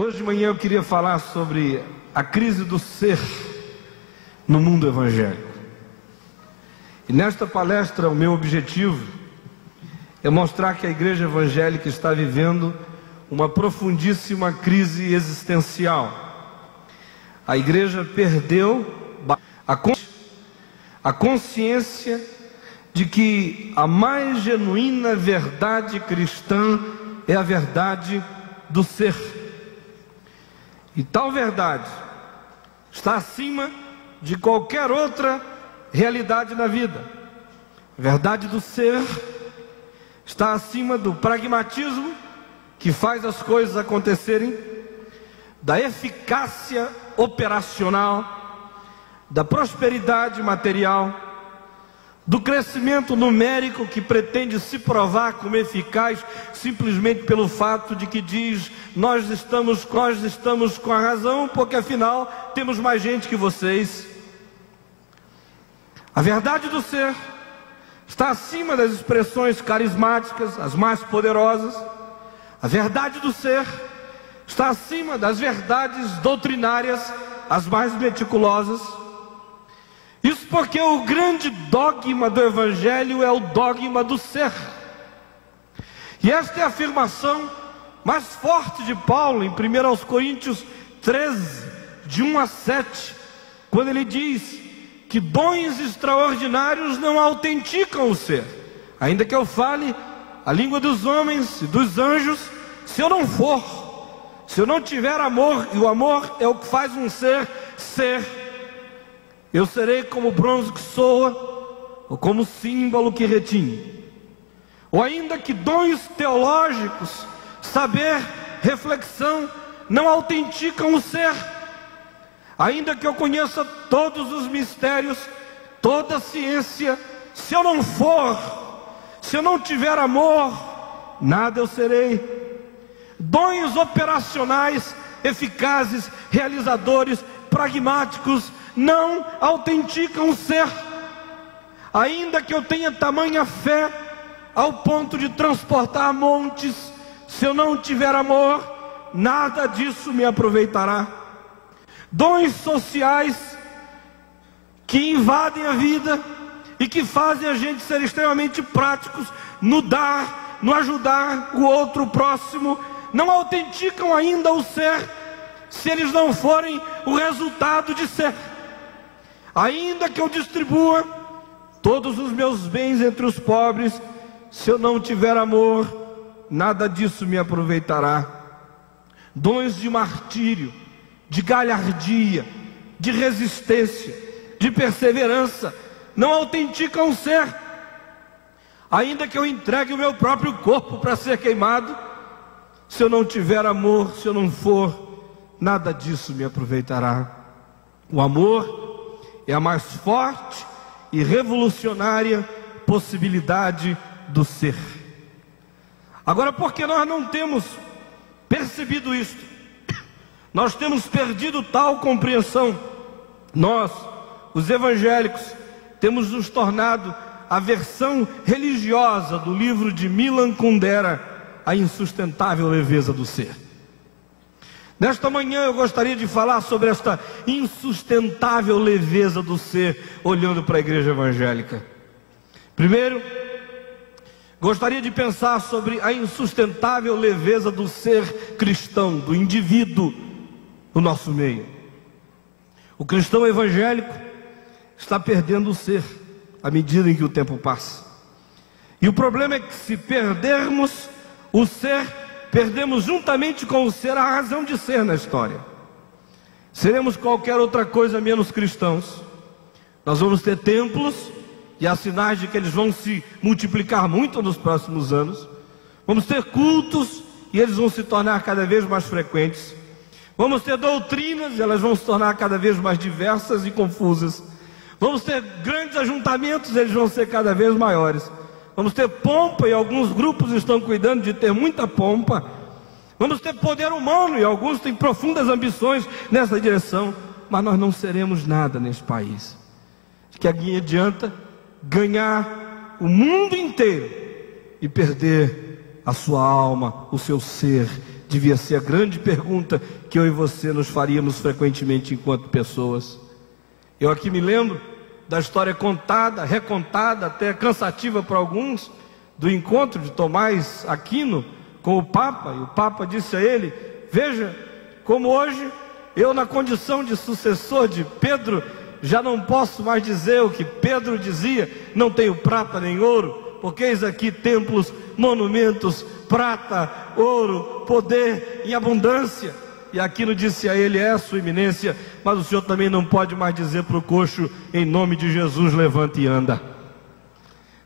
Hoje de manhã eu queria falar sobre a crise do ser no mundo evangélico. E nesta palestra o meu objetivo é mostrar que a igreja evangélica está vivendo uma profundíssima crise existencial. A igreja perdeu a consciência de que a mais genuína verdade cristã é a verdade do ser. E tal verdade está acima de qualquer outra realidade na vida. A verdade do ser está acima do pragmatismo que faz as coisas acontecerem, da eficácia operacional, da prosperidade material, do crescimento numérico que pretende se provar como eficaz simplesmente pelo fato de que diz nós estamos com a razão, porque afinal temos mais gente que vocês. A verdade do ser está acima das expressões carismáticas, as mais poderosas. A verdade do ser está acima das verdades doutrinárias, as mais meticulosas. Isso porque o grande dogma do Evangelho é o dogma do ser. E esta é a afirmação mais forte de Paulo em 1 Coríntios 13, de 1 a 7, quando ele diz que dons extraordinários não autenticam o ser. Ainda que eu fale a língua dos homens e dos anjos, se eu não tiver amor, e o amor é o que faz um ser ser, eu serei como bronze que soa, ou como símbolo que retine. Ou ainda que dons teológicos, saber, reflexão, não autenticam o ser. Ainda que eu conheça todos os mistérios, toda a ciência, se eu não tiver amor, nada eu serei. Dons operacionais, eficazes, realizadores, pragmáticos, não autenticam o ser. Ainda que eu tenha tamanha fé ao ponto de transportar montes, se eu não tiver amor, nada disso me aproveitará. Dons sociais que invadem a vida e que fazem a gente ser extremamente práticos no dar, no ajudar o outro, o próximo, não autenticam ainda o ser, se eles não forem o resultado de ser. Ainda que eu distribua todos os meus bens entre os pobres, se eu não tiver amor, nada disso me aproveitará. Dons de martírio, de galhardia, de resistência, de perseverança, não autenticam o ser. Ainda que eu entregue o meu próprio corpo para ser queimado, se eu não tiver amor, se eu não for, nada disso me aproveitará. O amor é a mais forte e revolucionária possibilidade do ser. Agora, porque nós não temos percebido isto, nós temos perdido tal compreensão, nós, os evangélicos, temos nos tornado a versão religiosa do livro de Milan Kundera, A Insustentável Leveza do Ser. Nesta manhã eu gostaria de falar sobre esta insustentável leveza do ser, olhando para a igreja evangélica. Primeiro, gostaria de pensar sobre a insustentável leveza do ser cristão, do indivíduo no nosso meio. O cristão evangélico está perdendo o ser à medida em que o tempo passa. E o problema é que, se perdermos o ser, perdemos juntamente com o ser a razão de ser na história. Seremos qualquer outra coisa menos cristãos. Nós vamos ter templos, e há sinais de que eles vão se multiplicar muito nos próximos anos. Vamos ter cultos, e eles vão se tornar cada vez mais frequentes. Vamos ter doutrinas, e elas vão se tornar cada vez mais diversas e confusas. Vamos ter grandes ajuntamentos, eles vão ser cada vez maiores. Vamos ter pompa, e alguns grupos estão cuidando de ter muita pompa. Vamos ter poder humano, e alguns têm profundas ambições nessa direção. Mas nós não seremos nada nesse país. Que adianta ganhar o mundo inteiro e perder a sua alma, o seu ser devia ser a grande pergunta que eu e você nos faríamos frequentemente enquanto pessoas. Eu aqui me lembro da história contada, recontada, até cansativa para alguns, do encontro de Tomás Aquino com o Papa, e o Papa disse a ele: veja como hoje eu, na condição de sucessor de Pedro, já não posso mais dizer o que Pedro dizia: não tenho prata nem ouro, porque eis aqui templos, monumentos, prata, ouro, poder em abundância. E Aquino disse a ele: é, sua eminência, mas o senhor também não pode mais dizer para o coxo: em nome de Jesus, levante e anda.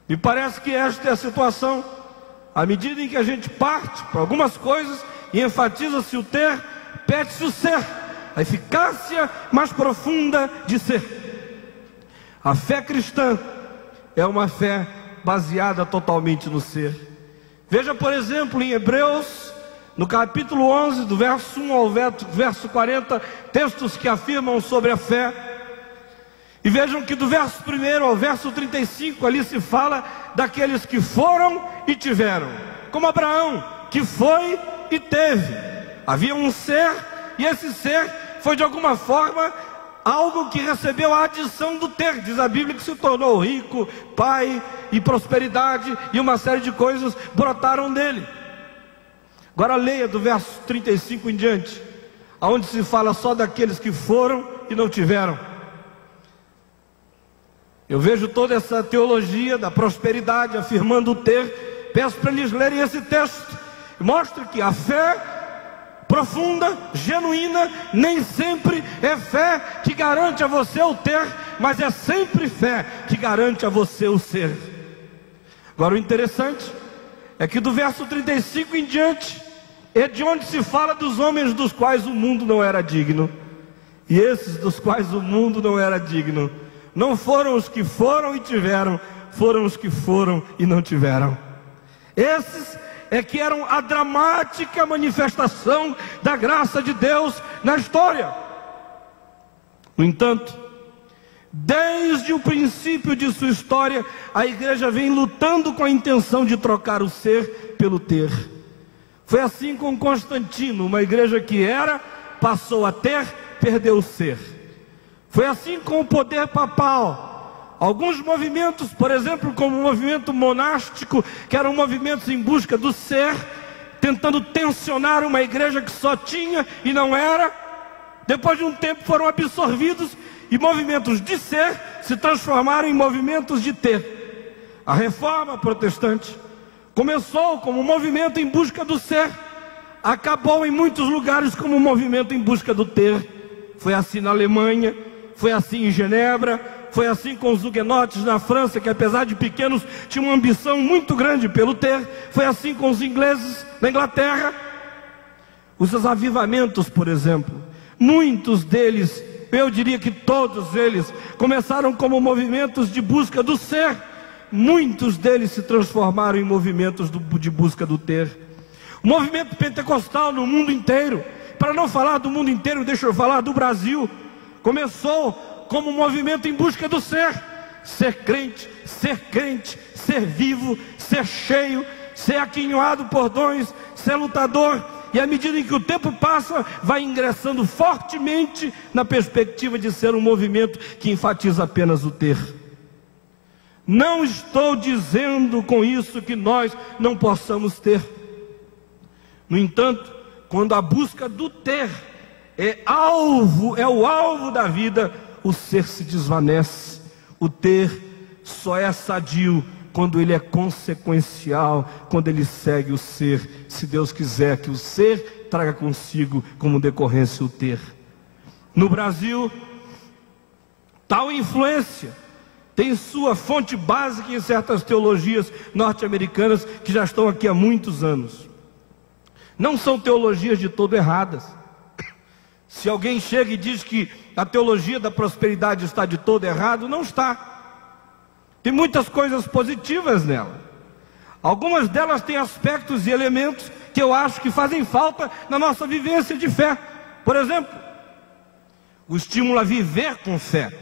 Me parece que esta é a situação. À medida em que a gente parte para algumas coisas e enfatiza-se o ter, perde-se o ser, a eficácia mais profunda de ser. A fé cristã é uma fé baseada totalmente no ser. Veja, por exemplo, em Hebreus, no capítulo 11, do verso 1 ao verso 40, textos que afirmam sobre a fé. E vejam que do verso 1 ao verso 35, ali se fala daqueles que foram e tiveram, como Abraão, que foi e teve. Havia um ser, e esse ser foi de alguma forma algo que recebeu a adição do ter. Diz a Bíblia que se tornou rico, pai, e prosperidade, e uma série de coisas brotaram dele. Agora leia do verso 35 em diante, aonde se fala só daqueles que foram e não tiveram. Eu vejo toda essa teologia da prosperidade afirmando o ter. Peço para eles lerem esse texto. Mostra que a fé profunda, genuína, nem sempre é fé que garante a você o ter, mas é sempre fé que garante a você o ser. Agora o interessante é que do verso 35 em diante é de onde se fala dos homens dos quais o mundo não era digno. E esses dos quais o mundo não era digno não foram os que foram e tiveram, foram os que foram e não tiveram. Esses é que eram a dramática manifestação da graça de Deus na história. No entanto, desde o princípio de sua história, a igreja vem lutando com a intenção de trocar o ser pelo ter. Foi assim com Constantino, uma igreja que era, passou a ter, perdeu o ser. Foi assim com o poder papal. Alguns movimentos, por exemplo, como o movimento monástico, que eram movimentos em busca do ser, tentando tensionar uma igreja que só tinha e não era, depois de um tempo foram absorvidos, e movimentos de ser se transformaram em movimentos de ter. A reforma protestante começou como um movimento em busca do ser, acabou em muitos lugares como um movimento em busca do ter. Foi assim na Alemanha, foi assim em Genebra, foi assim com os huguenotes na França, que apesar de pequenos, tinham uma ambição muito grande pelo ter. Foi assim com os ingleses na Inglaterra. Os avivamentos, por exemplo, muitos deles, eu diria que todos eles, começaram como movimentos de busca do ser. Muitos deles se transformaram em movimentos de busca do ter. O movimento pentecostal no mundo inteiro, para não falar do mundo inteiro, deixa eu falar do Brasil, começou como um movimento em busca do ser. Ser crente, ser vivo, ser cheio, ser aquinhoado por dons, ser lutador. E à medida em que o tempo passa, vai ingressando fortemente na perspectiva de ser um movimento que enfatiza apenas o ter. Não estou dizendo com isso que nós não possamos ter. No entanto, quando a busca do ter é o alvo da vida, o ser se desvanece. O ter só é sadio quando ele é consequencial, quando ele segue o ser. Se Deus quiser que o ser traga consigo como decorrência o ter. No Brasil, tal influência tem sua fonte básica em certas teologias norte-americanas que já estão aqui há muitos anos. Não são teologias de todo erradas. Se alguém chega e diz que a teologia da prosperidade está de todo errado, não está. Tem muitas coisas positivas nela. Algumas delas têm aspectos e elementos que eu acho que fazem falta na nossa vivência de fé. Por exemplo, o estímulo a viver com fé,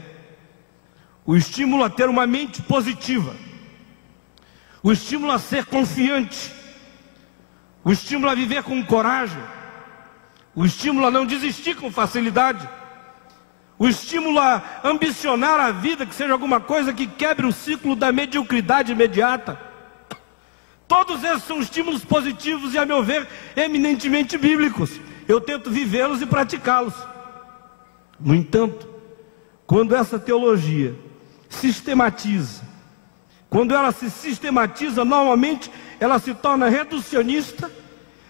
o estímulo a ter uma mente positiva, o estímulo a ser confiante, o estímulo a viver com coragem, o estímulo a não desistir com facilidade, o estímulo a ambicionar a vida, que seja alguma coisa que quebre o ciclo da mediocridade imediata. Todos esses são estímulos positivos e, a meu ver, eminentemente bíblicos. Eu tento vivê-los e praticá-los. No entanto, quando essa teologia sistematiza, quando ela se sistematiza, normalmente ela se torna reducionista,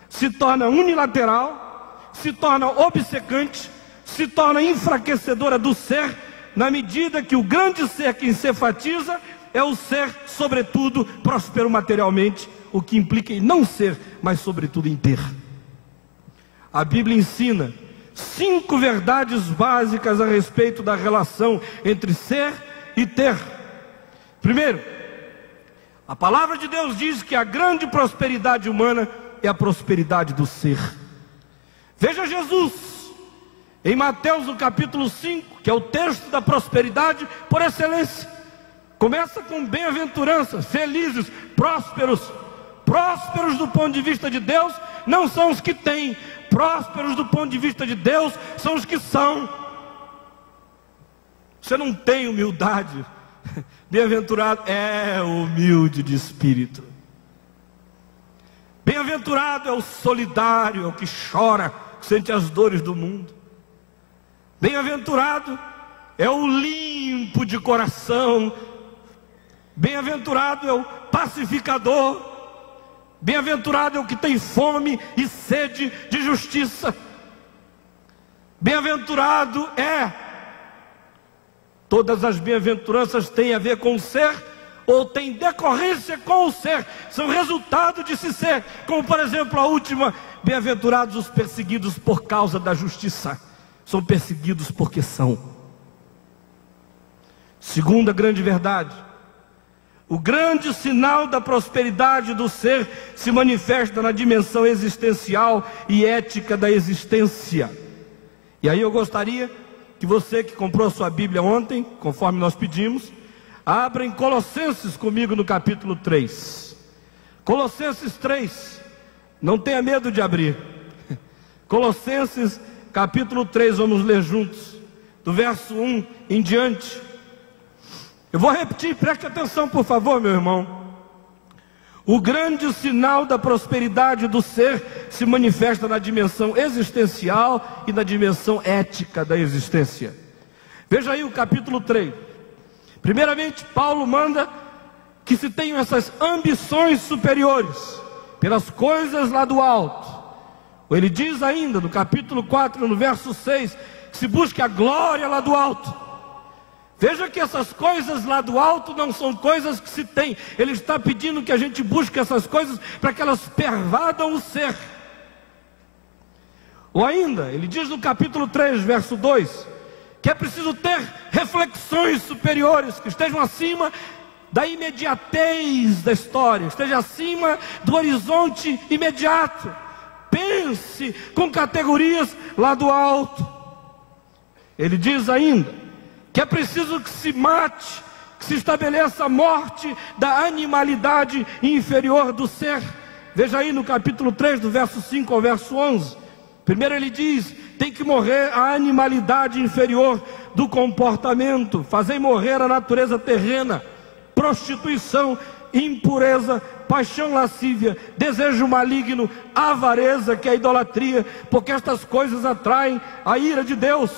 se torna unilateral, se torna obcecante, se torna enfraquecedora do ser, na medida que o grande ser que se enfatiza é o ser, sobretudo, próspero materialmente, o que implica em não ser, mas sobretudo em ter. A Bíblia ensina 5 verdades básicas a respeito da relação entre ser e ter. Primeiro, a palavra de Deus diz que a grande prosperidade humana é a prosperidade do ser. Veja Jesus em Mateus, no capítulo 5, que é o texto da prosperidade por excelência. Começa com bem-aventuranças, felizes, prósperos. Prósperos do ponto de vista de Deus não são os que têm, prósperos do ponto de vista de Deus são os que são. Você não tem humildade, bem-aventurado é o humilde de espírito. Bem-aventurado é o solidário, é o que chora, que sente as dores do mundo. Bem-aventurado é o limpo de coração. Bem-aventurado é o pacificador. Bem-aventurado é o que tem fome e sede de justiça. Bem-aventurado é. Todas as bem-aventuranças têm a ver com o ser, ou têm decorrência com o ser, são resultado de se ser. Como por exemplo a última: bem-aventurados os perseguidos por causa da justiça. São perseguidos porque são. Segunda grande verdade: o grande sinal da prosperidade do ser se manifesta na dimensão existencial e ética da existência. E aí eu gostaria que você que comprou sua Bíblia ontem, conforme nós pedimos, abra em Colossenses comigo no capítulo 3. Colossenses 3, não tenha medo de abrir. Colossenses capítulo 3, vamos ler juntos, do verso 1 em diante. Eu vou repetir, preste atenção por favor, meu irmão. O grande sinal da prosperidade do ser se manifesta na dimensão existencial e na dimensão ética da existência. Veja aí o capítulo 3. Primeiramente, Paulo manda que se tenham essas ambições superiores pelas coisas lá do alto. Ele diz ainda no capítulo 4, no verso 6, que se busque a glória lá do alto. Veja que essas coisas lá do alto não são coisas que se tem. Ele está pedindo que a gente busque essas coisas para que elas pervadam o ser. Ou ainda, ele diz no capítulo 3, verso 2, que é preciso ter reflexões superiores, que estejam acima da imediatez da história, esteja acima do horizonte imediato. Pense com categorias lá do alto. Ele diz ainda que é preciso que se mate, que se estabeleça a morte da animalidade inferior do ser. Veja aí no capítulo 3, do verso 5 ao verso 11. Primeiro ele diz: tem que morrer a animalidade inferior do comportamento, fazei morrer a natureza terrena, prostituição, impureza, paixão lascívia, desejo maligno, avareza, que é a idolatria, porque estas coisas atraem a ira de Deus.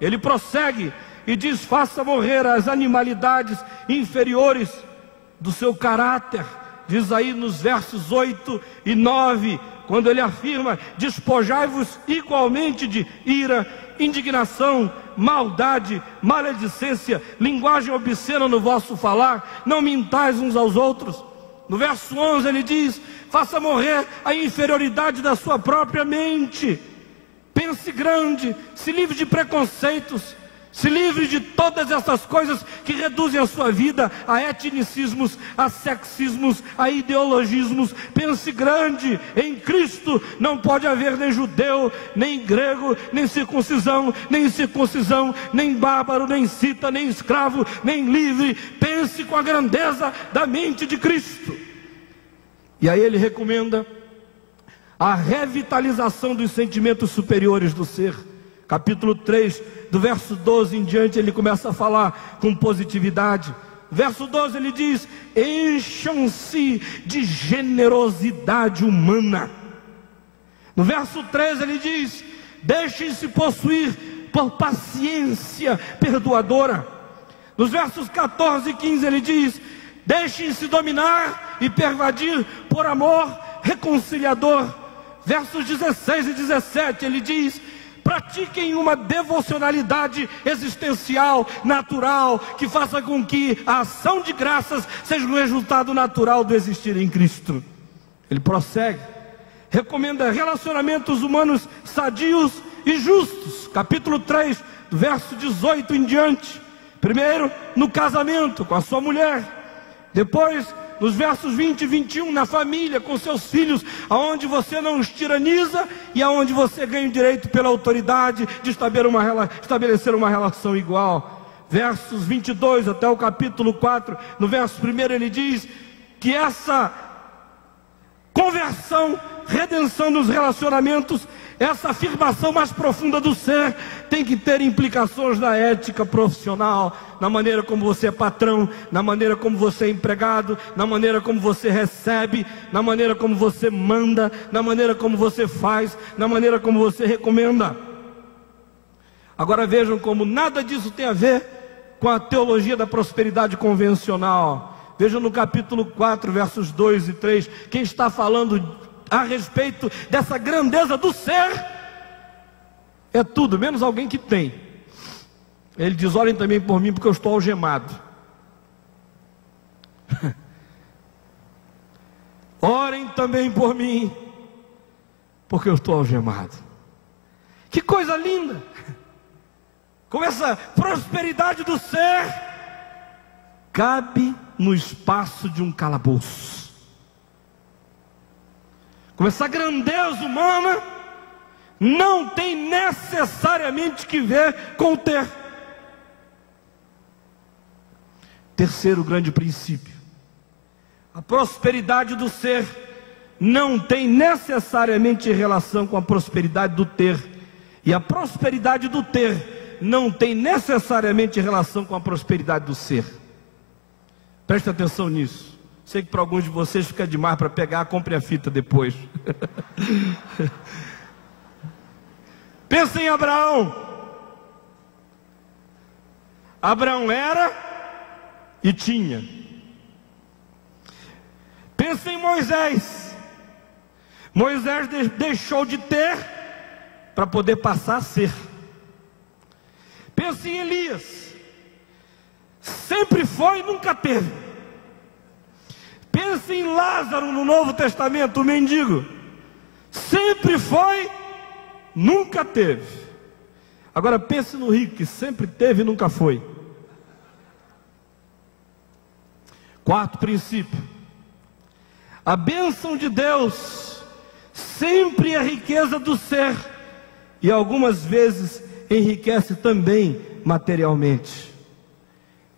Ele prossegue e diz: faça morrer as animalidades inferiores do seu caráter. Diz aí nos versos 8 e 9, quando ele afirma: despojai-vos igualmente de ira, indignação, maldade, maledicência, linguagem obscena no vosso falar, não mintais uns aos outros. No verso 11 ele diz: faça morrer a inferioridade da sua própria mente, pense grande, se livre de preconceitos, se livre de todas essas coisas que reduzem a sua vida a etnicismos, a sexismos, a ideologismos. Pense grande, em Cristo não pode haver nem judeu, nem grego, nem circuncisão, nem bárbaro, nem cita, nem escravo, nem livre. Pense com a grandeza da mente de Cristo. E aí ele recomenda a revitalização dos sentimentos superiores do ser. Capítulo 3, do verso 12 em diante, ele começa a falar com positividade. Verso 12 ele diz: encham-se de generosidade humana. No verso 13 ele diz: deixem-se possuir por paciência perdoadora. Nos versos 14 e 15 ele diz: deixem-se dominar e pervadir por amor reconciliador. Versos 16 e 17 ele diz: pratiquem uma devocionalidade existencial, natural, que faça com que a ação de graças seja um resultado natural do existir em Cristo. Ele prossegue, recomenda relacionamentos humanos sadios e justos. Capítulo 3, do verso 18 em diante. Primeiro, no casamento com a sua mulher. Depois, nos versos 20 e 21, na família, com seus filhos, aonde você não os tiraniza e aonde você ganha o direito pela autoridade de estabelecer uma relação igual. Versos 22 até o capítulo 4, no verso 1 ele diz que essa conversão, redenção nos relacionamentos, essa afirmação mais profunda do ser, tem que ter implicações na ética profissional, na maneira como você é patrão, na maneira como você é empregado, na maneira como você recebe, na maneira como você manda, na maneira como você faz, na maneira como você recomenda. Agora vejam como nada disso tem a ver com a teologia da prosperidade convencional. Vejam no capítulo 4, versos 2 e 3, quem está falando a respeito dessa grandeza do ser é tudo, menos alguém que tem. Ele diz: olhem também por mim, porque eu estou algemado. Orem também por mim, porque eu estou algemado. Que coisa linda! Como essa prosperidade do ser cabe no espaço de um calabouço. Como essa grandeza humana não tem necessariamente que ver com o ter. Terceiro grande princípio: a prosperidade do ser não tem necessariamente relação com a prosperidade do ter, e a prosperidade do ter não tem necessariamente relação com a prosperidade do ser. Preste atenção nisso. Sei que para alguns de vocês fica demais para pegar, compre a fita depois. Pensa em Abraão. Abraão era e tinha. Pensa em Moisés. Moisés deixou de ter para poder passar a ser. Pensa em Elias. Sempre foi e nunca teve. Pense em Lázaro no Novo Testamento, o mendigo. Sempre foi, nunca teve. Agora pense no rico, que sempre teve e nunca foi. Quarto princípio: a bênção de Deus sempre é riqueza do ser, e algumas vezes enriquece também materialmente.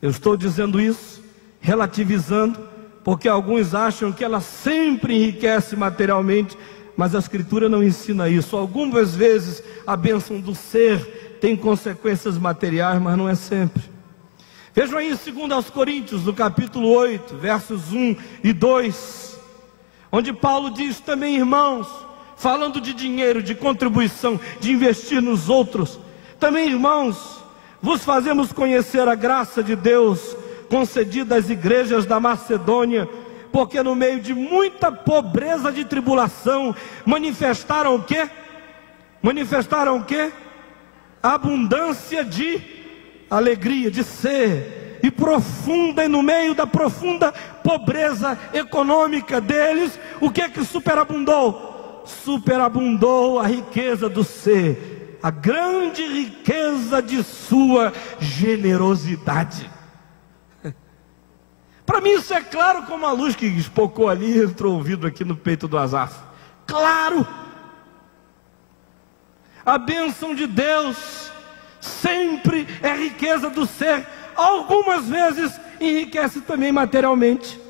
Eu estou dizendo isso, relativizando, porque alguns acham que ela sempre enriquece materialmente, mas a Escritura não ensina isso. Algumas vezes a bênção do ser tem consequências materiais, mas não é sempre. Vejam aí em 2 Coríntios, no capítulo 8, versos 1 e 2, onde Paulo diz também: irmãos, falando de dinheiro, de contribuição, de investir nos outros, também, irmãos, vos fazemos conhecer a graça de Deus concedida às igrejas da Macedônia, porque no meio de muita pobreza de tribulação, manifestaram o quê? Manifestaram o quê? Abundância de alegria, de ser, e profunda, e no meio da profunda pobreza econômica deles, o que é que superabundou? Superabundou a riqueza do ser, a grande riqueza de sua generosidade. Para mim isso é claro como a luz que espocou ali e entrou o vidro aqui no peito do Asaf. Claro! A bênção de Deus sempre é riqueza do ser. Algumas vezes enriquece também materialmente,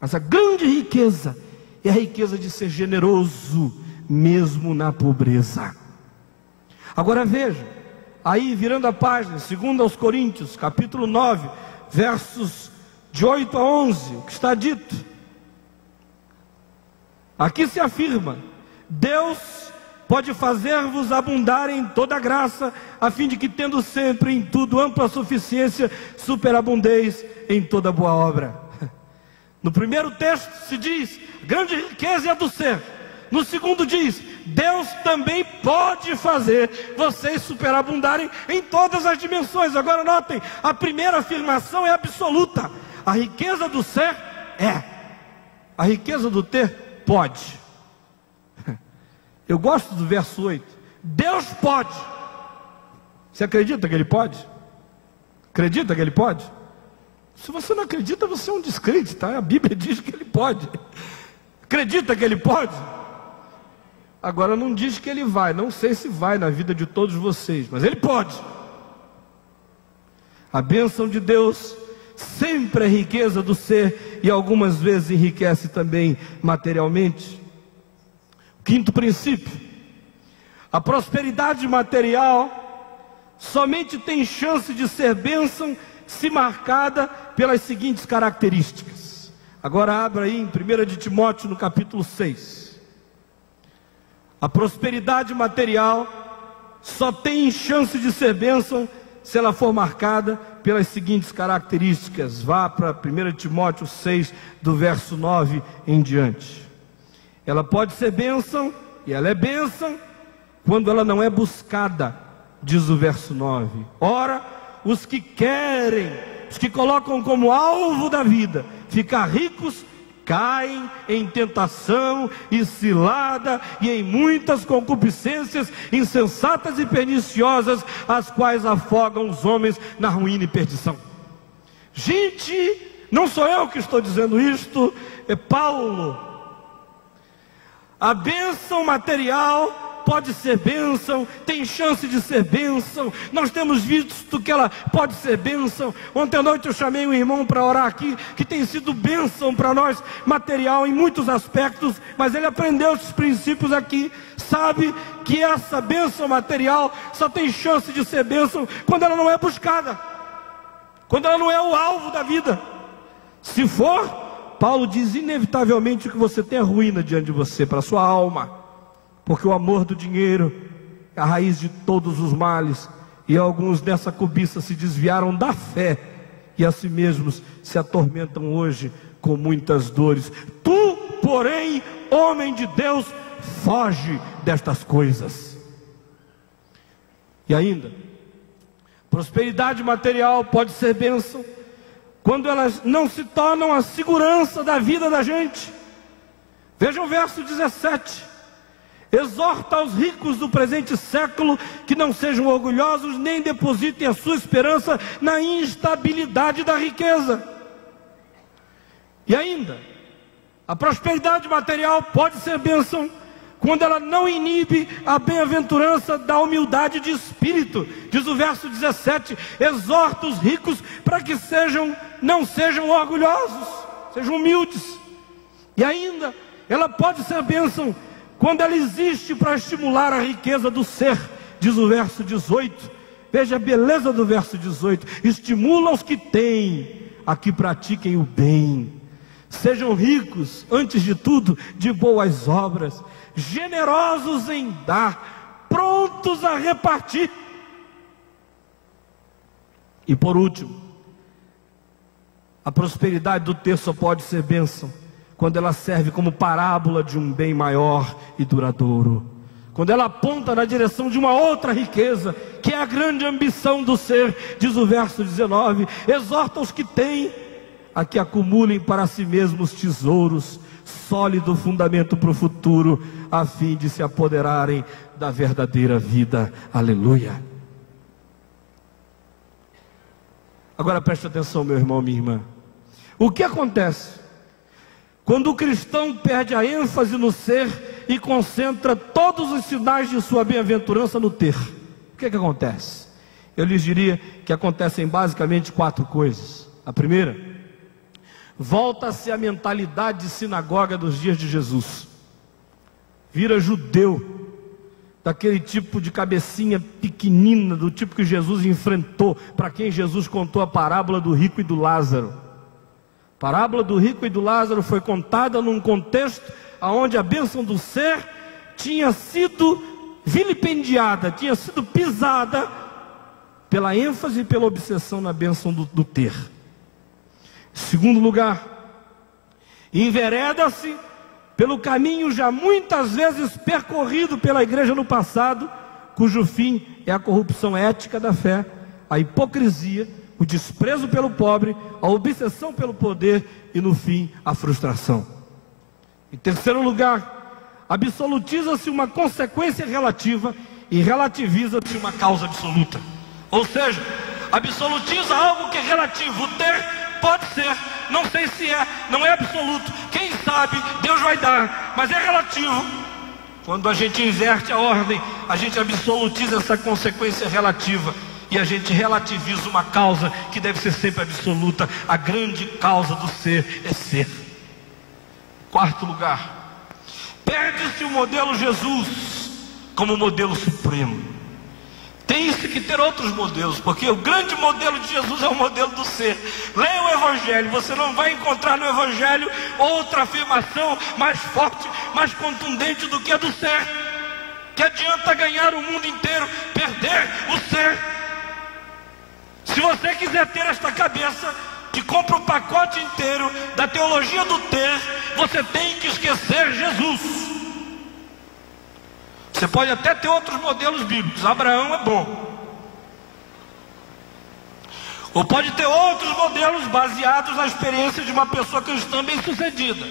mas a grande riqueza é a riqueza de ser generoso, mesmo na pobreza. Agora veja, aí virando a página, 2 aos Coríntios, capítulo 9, versos de 8 a 11, o que está dito. Aqui se afirma: Deus pode fazer-vos abundar em toda graça, a fim de que, tendo sempre em tudo ampla suficiência, superabundeis em toda boa obra. No primeiro texto se diz: grande riqueza é do ser. No segundo diz: Deus também pode fazer vocês superabundarem em todas as dimensões. Agora notem, a primeira afirmação é absoluta. A riqueza do ser é. A riqueza do ter pode. Eu gosto do verso 8. Deus pode. Você acredita que Ele pode? Acredita que Ele pode? Se você não acredita, você é um descrente, tá? A Bíblia diz que Ele pode. Acredita que Ele pode? Agora não diz que Ele vai. Não sei se vai na vida de todos vocês, mas Ele pode. A bênção de Deus sempre é riqueza do ser, e algumas vezes enriquece também materialmente. Quinto princípio: a prosperidade material somente tem chance de ser bênção se marcada pelas seguintes características. Agora abra aí em 1 de Timóteo, no capítulo 6. A prosperidade material só tem chance de ser bênção se ela for marcada pelas seguintes características. Vá para 1 Timóteo 6, do verso 9 em diante. Ela pode ser bênção, e ela é bênção, quando ela não é buscada, diz o verso 9. Ora, os que querem, os que colocam como alvo da vida ficar ricos, caem em tentação e cilada, e em muitas concupiscências insensatas e perniciosas, as quais afogam os homens na ruína e perdição. Gente, não sou eu que estou dizendo isto, é Paulo. A bênção material pode ser bênção, tem chance de ser bênção. Nós temos visto que ela pode ser bênção. Ontem à noite eu chamei um irmão para orar aqui, que tem sido bênção para nós, material em muitos aspectos, mas ele aprendeu esses princípios aqui. Sabe que essa bênção material só tem chance de ser bênção quando ela não é buscada, quando ela não é o alvo da vida. Se for, Paulo diz inevitavelmente que você tem a ruína diante de você, para a sua alma, porque o amor do dinheiro é a raiz de todos os males, e alguns dessa cobiça se desviaram da fé, e a si mesmos se atormentam hoje com muitas dores. Tu, porém, homem de Deus, foge destas coisas. E ainda, prosperidade material pode ser bênção quando elas não se tornam a segurança da vida da gente. Veja o verso 17. Exorta aos ricos do presente século que não sejam orgulhosos, nem depositem a sua esperança na instabilidade da riqueza. E ainda, a prosperidade material pode ser bênção quando ela não inibe a bem-aventurança da humildade de espírito. Diz o verso 17: exorta os ricos para que não sejam orgulhosos, sejam humildes. E ainda, ela pode ser bênção quando ela existe para estimular a riqueza do ser. Diz o verso 18, veja a beleza do verso 18: estimula os que têm a que pratiquem o bem. Sejam ricos, antes de tudo, de boas obras, generosos em dar, prontos a repartir. E por último, a prosperidade do ter só pode ser bênção quando ela serve como parábola de um bem maior e duradouro, quando ela aponta na direção de uma outra riqueza, que é a grande ambição do ser. Diz o verso 19: exorta os que têm a que acumulem para si mesmos tesouros, sólido fundamento para o futuro, a fim de se apoderarem da verdadeira vida. Aleluia. Agora preste atenção, meu irmão, minha irmã. O que acontece quando o cristão perde a ênfase no ser e concentra todos os sinais de sua bem-aventurança no ter? O que acontece? Eu lhes diria que acontecem basicamente 4 coisas. A primeira: volta-se a mentalidade de sinagoga dos dias de Jesus. vira judeu, daquele tipo de cabecinha pequenina, do tipo que Jesus enfrentou, para quem Jesus contou a parábola do rico e do Lázaro. A parábola do rico e do Lázaro foi contada num contexto onde a bênção do ser tinha sido vilipendiada, tinha sido pisada pela ênfase e pela obsessão na bênção do ter. Segundo lugar, envereda-se pelo caminho já muitas vezes percorrido pela igreja no passado, cujo fim é a corrupção ética da fé, a hipocrisia, o desprezo pelo pobre, a obsessão pelo poder e no fim a frustração. Em terceiro lugar, absolutiza-se uma consequência relativa e relativiza-se uma causa absoluta. Ou seja, absolutiza algo que é relativo. O ter pode ser, não sei se é, não é absoluto. Quem sabe, Deus vai dar, mas é relativo. Quando a gente inverte a ordem, a gente absolutiza essa consequência relativa e a gente relativiza uma causa que deve ser sempre absoluta. A grande causa do ser é ser. Quarto lugar, perde-se o modelo Jesus como modelo supremo. Tem-se que ter outros modelos, porque o grande modelo de Jesus é o modelo do ser. Leia o Evangelho, você não vai encontrar no Evangelho outra afirmação mais forte, mais contundente do que a do ser. Que adianta ganhar o mundo inteiro, perder o ser? Se você quiser ter esta cabeça que compra o pacote inteiro da teologia do ter, você tem que esquecer Jesus. Você pode até ter outros modelos bíblicos, Abraão é bom. Ou pode ter outros modelos baseados na experiência de uma pessoa cristã bem sucedida.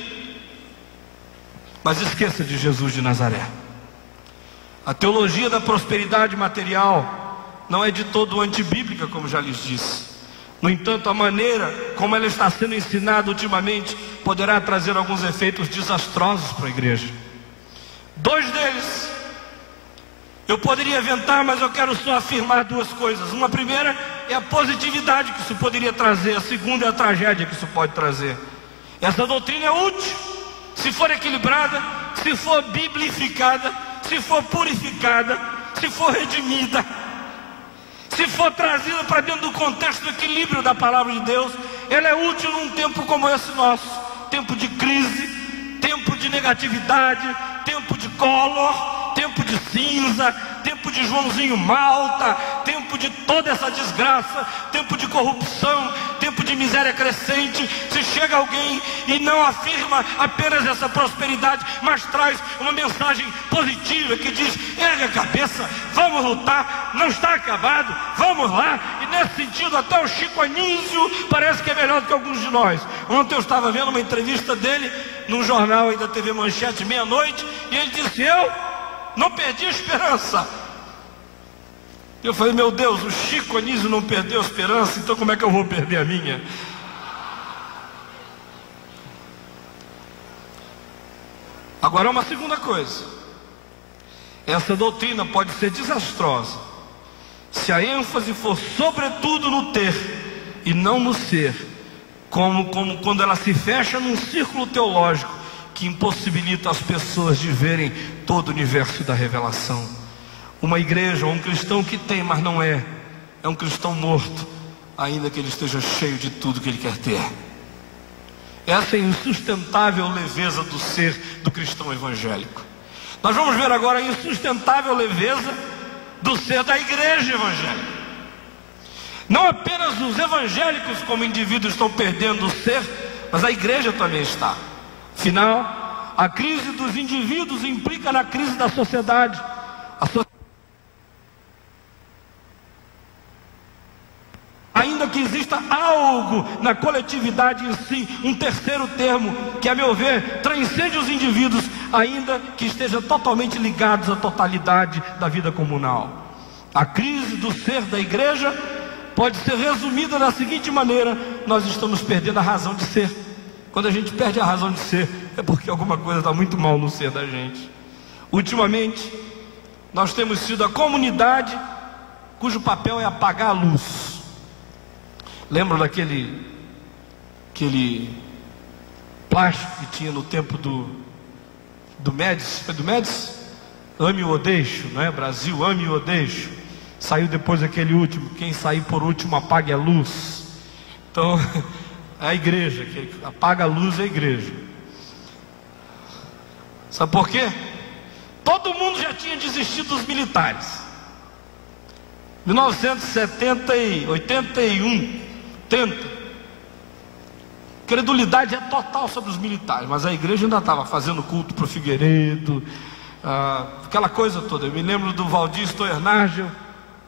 Mas esqueça de Jesus de Nazaré. A teologia da prosperidade material não é de todo antibíblica, como já lhes disse. No entanto, a maneira como ela está sendo ensinada ultimamente poderá trazer alguns efeitos desastrosos para a igreja. Dois deles eu poderia inventar, mas eu quero só afirmar duas coisas. Uma primeira é a positividade que isso poderia trazer. A segunda é a tragédia que isso pode trazer. Essa doutrina é útil se for equilibrada, se for biblificada, se for purificada, se for redimida, se for trazida para dentro do contexto do equilíbrio da palavra de Deus. Ela é útil num tempo como esse nosso, tempo de crise, tempo de negatividade, tempo de Collor, tempo de cinza, tempo de Joãozinho Malta, tempo de toda essa desgraça, tempo de corrupção, tempo de miséria crescente. Se chega alguém e não afirma apenas essa prosperidade, mas traz uma mensagem positiva que diz: ergue a cabeça, vamos lutar, não está acabado, vamos lá. E nesse sentido até o Chico Anísio parece que é melhor do que alguns de nós. Ontem eu estava vendo uma entrevista dele num jornal aí da TV Manchete, meia-noite, e ele disse: eu não perdi a esperança. Eu falei: meu Deus, o Chico Anísio não perdeu a esperança, então como é que eu vou perder a minha? Agora, uma segunda coisa: essa doutrina pode ser desastrosa se a ênfase for sobretudo no ter e não no ser, como quando ela se fecha num círculo teológico que impossibilita as pessoas de verem todo o universo da revelação. Uma igreja ou um cristão que tem, mas não é um cristão morto, ainda que ele esteja cheio de tudo que ele quer ter. Essa é a insustentável leveza do ser do cristão evangélico. Nós vamos ver agora a insustentável leveza do ser da igreja evangélica. Não apenas os evangélicos como indivíduos estão perdendo o ser, mas a igreja também está. Afinal, a crise dos indivíduos implica na crise da sociedade. Ainda que exista algo na coletividade em si, um terceiro termo, que a meu ver transcende os indivíduos, ainda que esteja totalmente ligados à totalidade da vida comunal. A crise do ser da igreja pode ser resumida da seguinte maneira: nós estamos perdendo a razão de ser. Quando a gente perde a razão de ser, é porque alguma coisa está muito mal no ser da gente. Ultimamente, nós temos sido a comunidade cujo papel é apagar a luz. Lembram daquele plástico que tinha no tempo do Médici, foi do Médici? Ame ou deixe, não é? Brasil, ame ou deixe. Saiu depois aquele último, quem sair por último apague a luz. Então, é a igreja, que apaga a luz é a igreja. Sabe por quê? Todo mundo já tinha desistido dos militares. 1970 e 81, 80. Credulidade é total sobre os militares, mas a igreja ainda estava fazendo culto para o Figueiredo, aquela coisa toda. Eu me lembro do Valdir Stoernagel,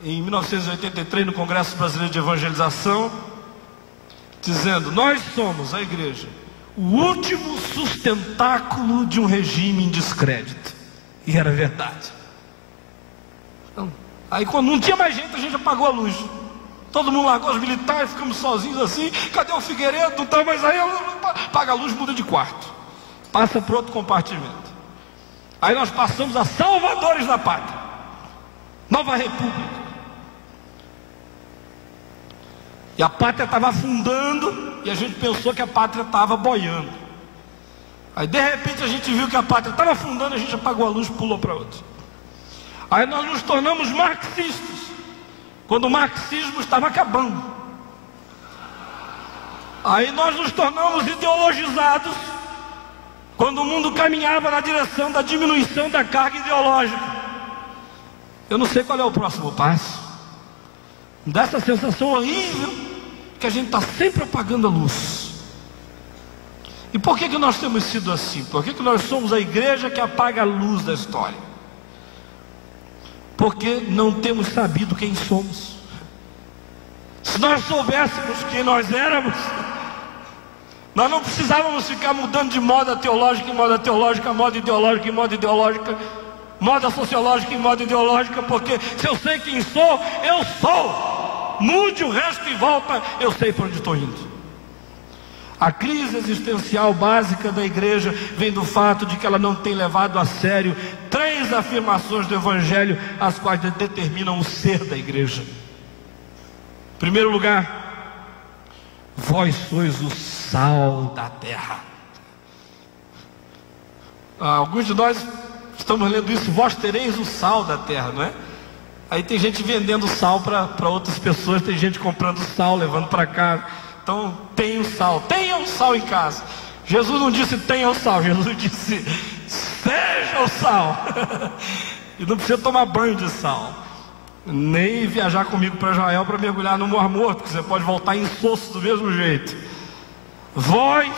em 1983, no Congresso Brasileiro de Evangelização, dizendo: nós somos, a igreja, o último sustentáculo de um regime em descrédito. E era verdade. Então, aí quando não tinha mais gente, a gente apagou a luz. Todo mundo largou os militares, ficamos sozinhos assim. Cadê o Figueiredo? Não está mais aí. Apaga a luz, muda de quarto. Passa para outro compartimento. Aí nós passamos a salvadores da pátria. Nova República. E a pátria estava afundando. E a gente pensou que a pátria estava boiando. Aí de repente a gente viu que a pátria estava afundando. A gente apagou a luz e pulou para outra. Aí nós nos tornamos marxistas, quando o marxismo estava acabando. Aí nós nos tornamos ideologizados, quando o mundo caminhava na direção da diminuição da carga ideológica. Eu não sei qual é o próximo passo. Dessa sensação horrível que a gente está sempre apagando a luz. E por que nós temos sido assim? Por que nós somos a igreja que apaga a luz da história? Porque não temos sabido quem somos. Se nós soubéssemos quem nós éramos, nós não precisávamos ficar mudando de moda teológica em moda teológica, moda ideológica em moda ideológica, moda sociológica em moda ideológica, porque se eu sei quem sou, eu sou. Mude o resto e volta, eu sei para onde estou indo. A crise existencial básica da igreja vem do fato de que ela não tem levado a sério 3 afirmações do Evangelho, as quais determinam o ser da igreja. Em primeiro lugar, vós sois o sal da terra. Alguns de nós estamos lendo isso: vós tereis o sal da terra, não é? Aí tem gente vendendo sal para outras pessoas, tem gente comprando sal, levando para casa. Então, tenham sal em casa. Jesus não disse tenha o sal, Jesus disse seja o sal. E não precisa tomar banho de sal, nem viajar comigo para Israel para mergulhar no Mar Morto, porque você pode voltar insosso do mesmo jeito. Vós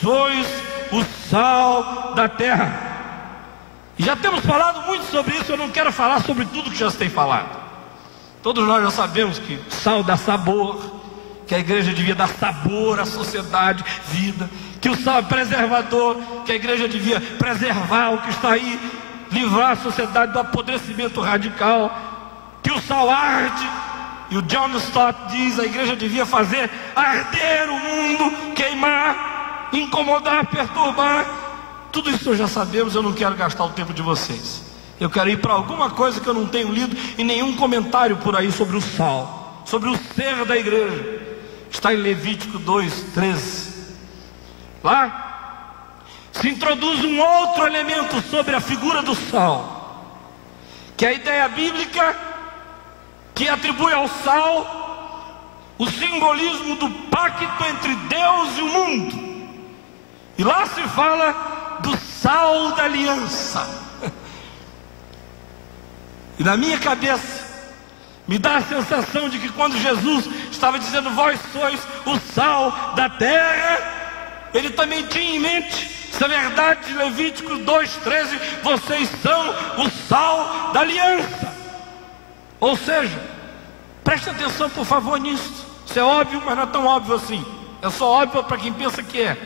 sois o sal da terra. E já temos falado muito sobre isso. Eu não quero falar sobre tudo que já se tem falado. Todos nós já sabemos que sal dá sabor, que a igreja devia dar sabor à sociedade, vida, que o sal é preservador, que a igreja devia preservar o que está aí, livrar a sociedade do apodrecimento radical, que o sal arde, e o John Stott diz: a igreja devia fazer arder o mundo, queimar, incomodar, perturbar. Tudo isso nós já sabemos. Eu não quero gastar o tempo de vocês. Eu quero ir para alguma coisa que eu não tenho lido e nenhum comentário por aí sobre o sal, sobre o ser da igreja. Está em Levítico 2:13. Lá se introduz um outro elemento sobre a figura do sal, que é a ideia bíblica que atribui ao sal o simbolismo do pacto entre Deus e o mundo. E lá se fala do sal da aliança. E na minha cabeça me dá a sensação de que quando Jesus estava dizendo vós sois o sal da terra, ele também tinha em mente essa verdade de Levítico 2:13: vocês são o sal da aliança. Ou seja, preste atenção por favor nisso. Isso é óbvio, mas não é tão óbvio assim. É só óbvio para quem pensa que é.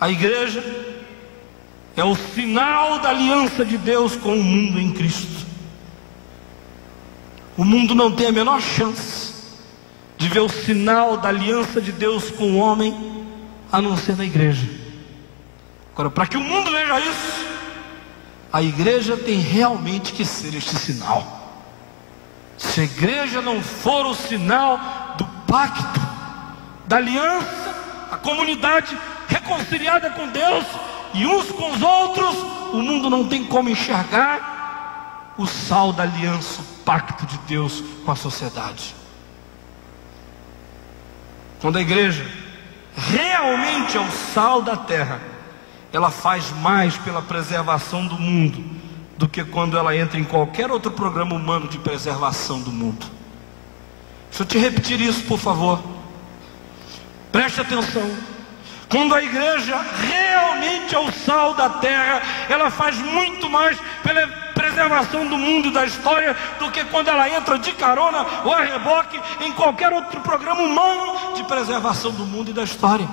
A igreja é o sinal da aliança de Deus com o mundo em Cristo. O mundo não tem a menor chance de ver o sinal da aliança de Deus com o homem, a não ser na igreja. Agora, para que o mundo veja isso, a igreja tem realmente que ser este sinal. Se a igreja não for o sinal do pacto, da aliança, a comunidade reconciliada com Deus, e uns com os outros, o mundo não tem como enxergar o sal da aliança, o pacto de Deus com a sociedade. Quando a igreja realmente é o sal da terra, ela faz mais pela preservação do mundo do que quando ela entra em qualquer outro programa humano de preservação do mundo. Deixa eu te repetir isso, por favor. Preste atenção. Quando a igreja realmente é o sal da terra, ela faz muito mais pela preservação do mundo e da história do que quando ela entra de carona ou a reboque em qualquer outro programa humano de preservação do mundo e da história.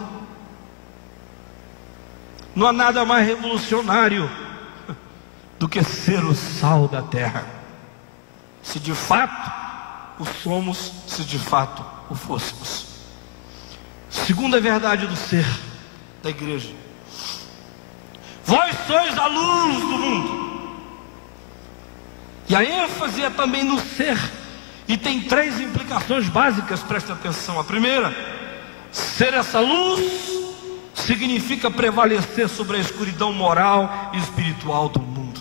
Não há nada mais revolucionário do que ser o sal da terra. Se de fato o somos, se de fato o fôssemos. Segunda verdade do ser da igreja: vós sois a luz do mundo. E a ênfase é também no ser, e tem 3 implicações básicas, presta atenção. A primeira: ser essa luz significa prevalecer sobre a escuridão moral e espiritual do mundo.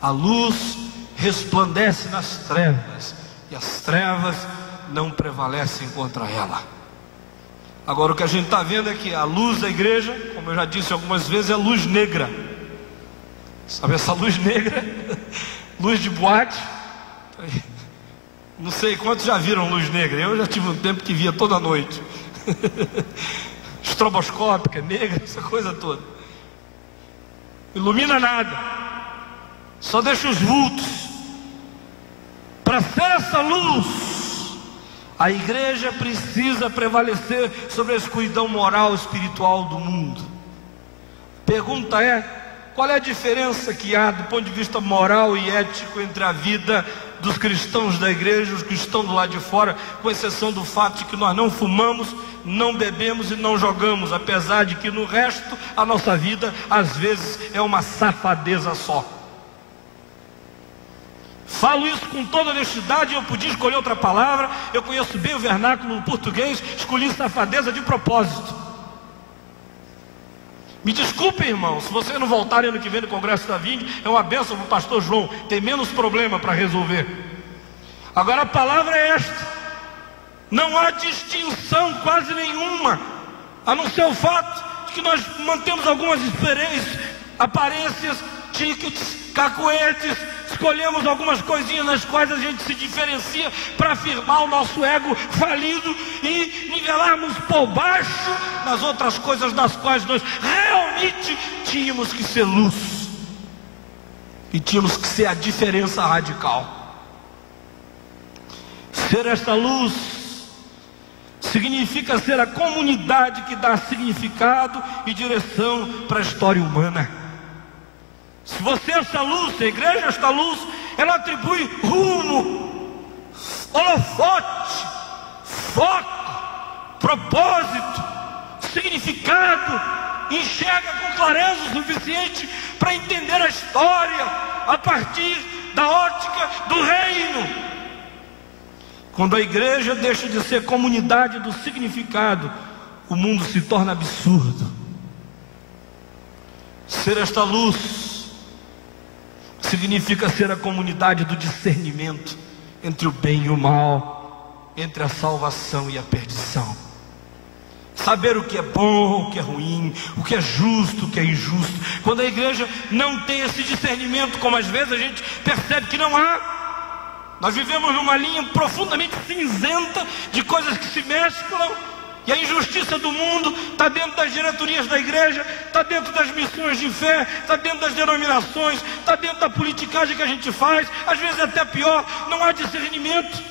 A luz resplandece nas trevas, e as trevas não prevalecem contra ela. Agora, o que a gente está vendo é que a luz da igreja, como eu já disse algumas vezes, é luz negra. Sabe essa luz negra? Luz de boate. Não sei quantos já viram luz negra. Eu já tive um tempo que via toda noite. Estroboscópica, negra, essa coisa toda. Ilumina nada, só deixa os vultos. Para ser essa luz, a igreja precisa prevalecer sobre a escuridão moral e espiritual do mundo. Pergunta é: qual é a diferença que há do ponto de vista moral e ético entre a vida dos cristãos da igreja e os que estão do lado de fora, com exceção do fato de que nós não fumamos, não bebemos e não jogamos, apesar de que no resto a nossa vida às vezes é uma safadeza só. Falo isso com toda honestidade. Eu podia escolher outra palavra, eu conheço bem o vernáculo português, escolhi safadeza de propósito. Me desculpem, irmão, se vocês não voltarem ano que vem no Congresso da Vinde, é uma bênção para o pastor João, tem menos problema para resolver. Agora a palavra é esta: não há distinção quase nenhuma, a não ser o fato de que nós mantemos algumas aparências, tickets, cacuetes, escolhemos algumas coisinhas nas quais a gente se diferencia para afirmar o nosso ego falido e nivelarmos por baixo nas outras coisas das quais nós realmente tínhamos que ser luz e tínhamos que ser a diferença radical. Ser esta luz significa ser a comunidade que dá significado e direção para a história humana. Se você é esta luz, se a igreja é esta luz, ela atribui rumo, holofote, foco, propósito, significado, enxerga com clareza o suficiente para entender a história a partir da ótica do reino. Quando a igreja deixa de ser comunidade do significado, o mundo se torna absurdo. Ser esta luz significa ser a comunidade do discernimento entre o bem e o mal, entre a salvação e a perdição. Saber o que é bom, o que é ruim, o que é justo, o que é injusto. Quando a igreja não tem esse discernimento, como às vezes a gente percebe que não há, nós vivemos numa linha profundamente cinzenta de coisas que se mesclam. E a injustiça do mundo está dentro das diretorias da igreja, está dentro das missões de fé, está dentro das denominações, está dentro da politicagem que a gente faz, às vezes até pior, não há discernimento.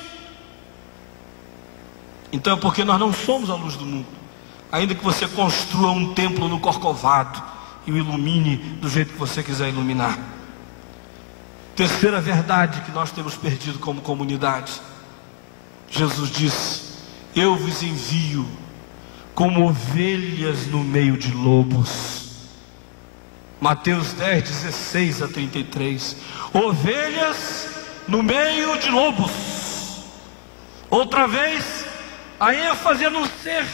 Então é porque nós não somos a luz do mundo. Ainda que você construa um templo no Corcovado e o ilumine do jeito que você quiser iluminar. Terceira verdade que nós temos perdido como comunidade: Jesus disse: eu vos envio como ovelhas no meio de lobos. Mateus 10, 16 a 33. Ovelhas no meio de lobos. Outra vez, a ênfase é no ser,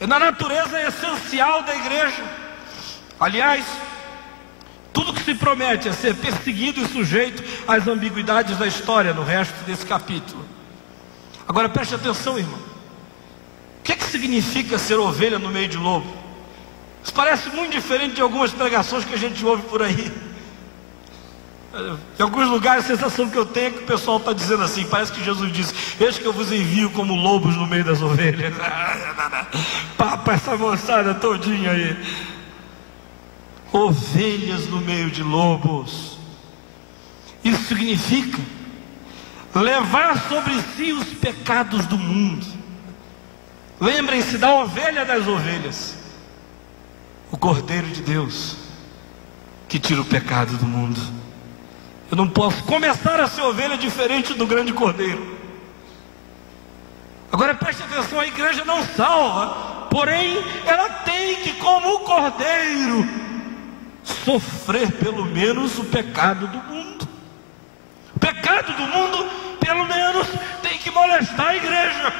é na natureza essencial da igreja. Aliás, tudo que se promete é ser perseguido e sujeito às ambiguidades da história no resto desse capítulo. Agora preste atenção, irmão. O que significa ser ovelha no meio de lobo? Isso parece muito diferente de algumas pregações que a gente ouve por aí. Em alguns lugares a sensação que eu tenho é que o pessoal está dizendo assim, parece que Jesus disse: eis que eu vos envio como lobos no meio das ovelhas. Papa, essa moçada todinha aí. Ovelhas no meio de lobos. Isso significa levar sobre si os pecados do mundo. Lembrem-se da ovelha das ovelhas, o Cordeiro de Deus, que tira o pecado do mundo. Eu não posso começar a ser ovelha diferente do grande Cordeiro. Agora preste atenção, a igreja não salva, porém ela tem que, como o Cordeiro, sofrer pelo menos o pecado do mundo. O pecado do mundo, pelo menos, tem que molestar a igreja.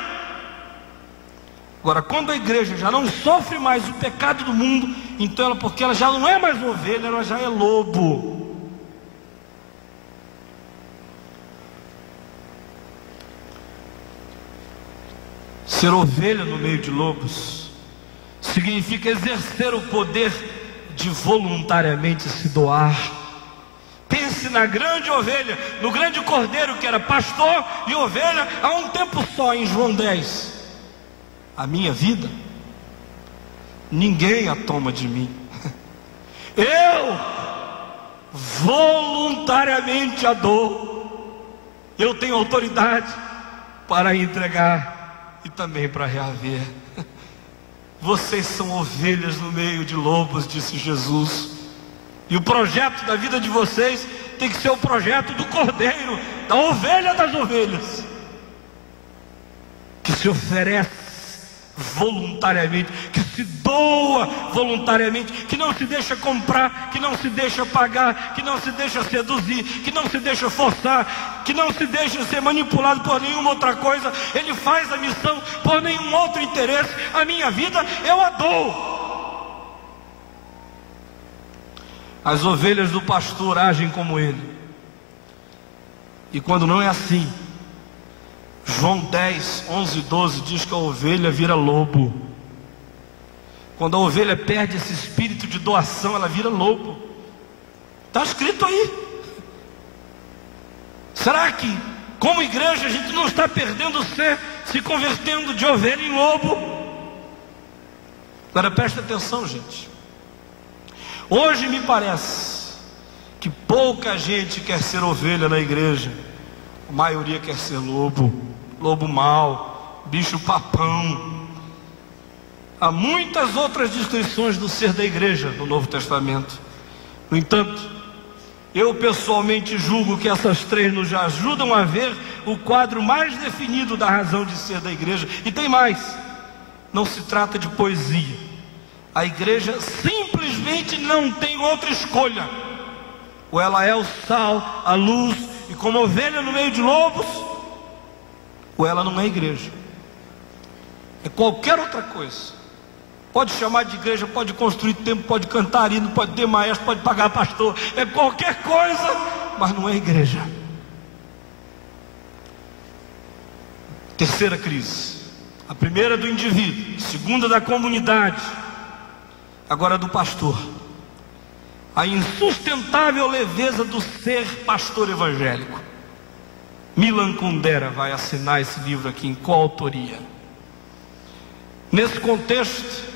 Agora, quando a igreja já não sofre mais o pecado do mundo, então porque ela já não é mais ovelha, ela já é lobo. Ser ovelha no meio de lobos significa exercer o poder de voluntariamente se doar. Pense na grande ovelha, no grande cordeiro que era pastor e ovelha a um tempo só, em João 10. A minha vida, ninguém a toma de mim. Eu voluntariamente a dou. Eu tenho autoridade para entregar e também para reaver. Vocês são ovelhas no meio de lobos, disse Jesus. E o projeto da vida de vocês tem que ser o projeto do cordeiro, da ovelha das ovelhas, que se oferece voluntariamente, que se doa voluntariamente, que não se deixa comprar, que não se deixa pagar, que não se deixa seduzir, que não se deixa forçar, que não se deixa ser manipulado por nenhuma outra coisa. Ele faz a missão por nenhum outro interesse. A minha vida eu a dou. As ovelhas do pastor agem como ele. E quando não é assim, João 10, 11 e 12 diz que a ovelha vira lobo. Quando a ovelha perde esse espírito de doação, ela vira lobo. Está escrito aí. Será que, como igreja, a gente não está perdendo o ser, se convertendo de ovelha em lobo? Agora preste atenção, gente. Hoje me parece que pouca gente quer ser ovelha na igreja. A maioria quer ser lobo. Lobo mau, bicho papão. Há muitas outras descrições do ser da igreja no Novo Testamento. No entanto, eu pessoalmente julgo que essas três nos ajudam a ver o quadro mais definido da razão de ser da igreja. E tem mais, não se trata de poesia. A igreja simplesmente não tem outra escolha. Ou ela é o sal, a luz, e como ovelha no meio de lobos, ou ela não é igreja. É qualquer outra coisa. Pode chamar de igreja, pode construir templo, pode cantar hino, pode ter maestro, pode pagar pastor. É qualquer coisa, mas não é igreja. Terceira crise. A primeira do indivíduo, a segunda da comunidade, agora do pastor. A insustentável leveza do ser pastor evangélico. Milan Kundera vai assinar esse livro aqui em coautoria. Nesse contexto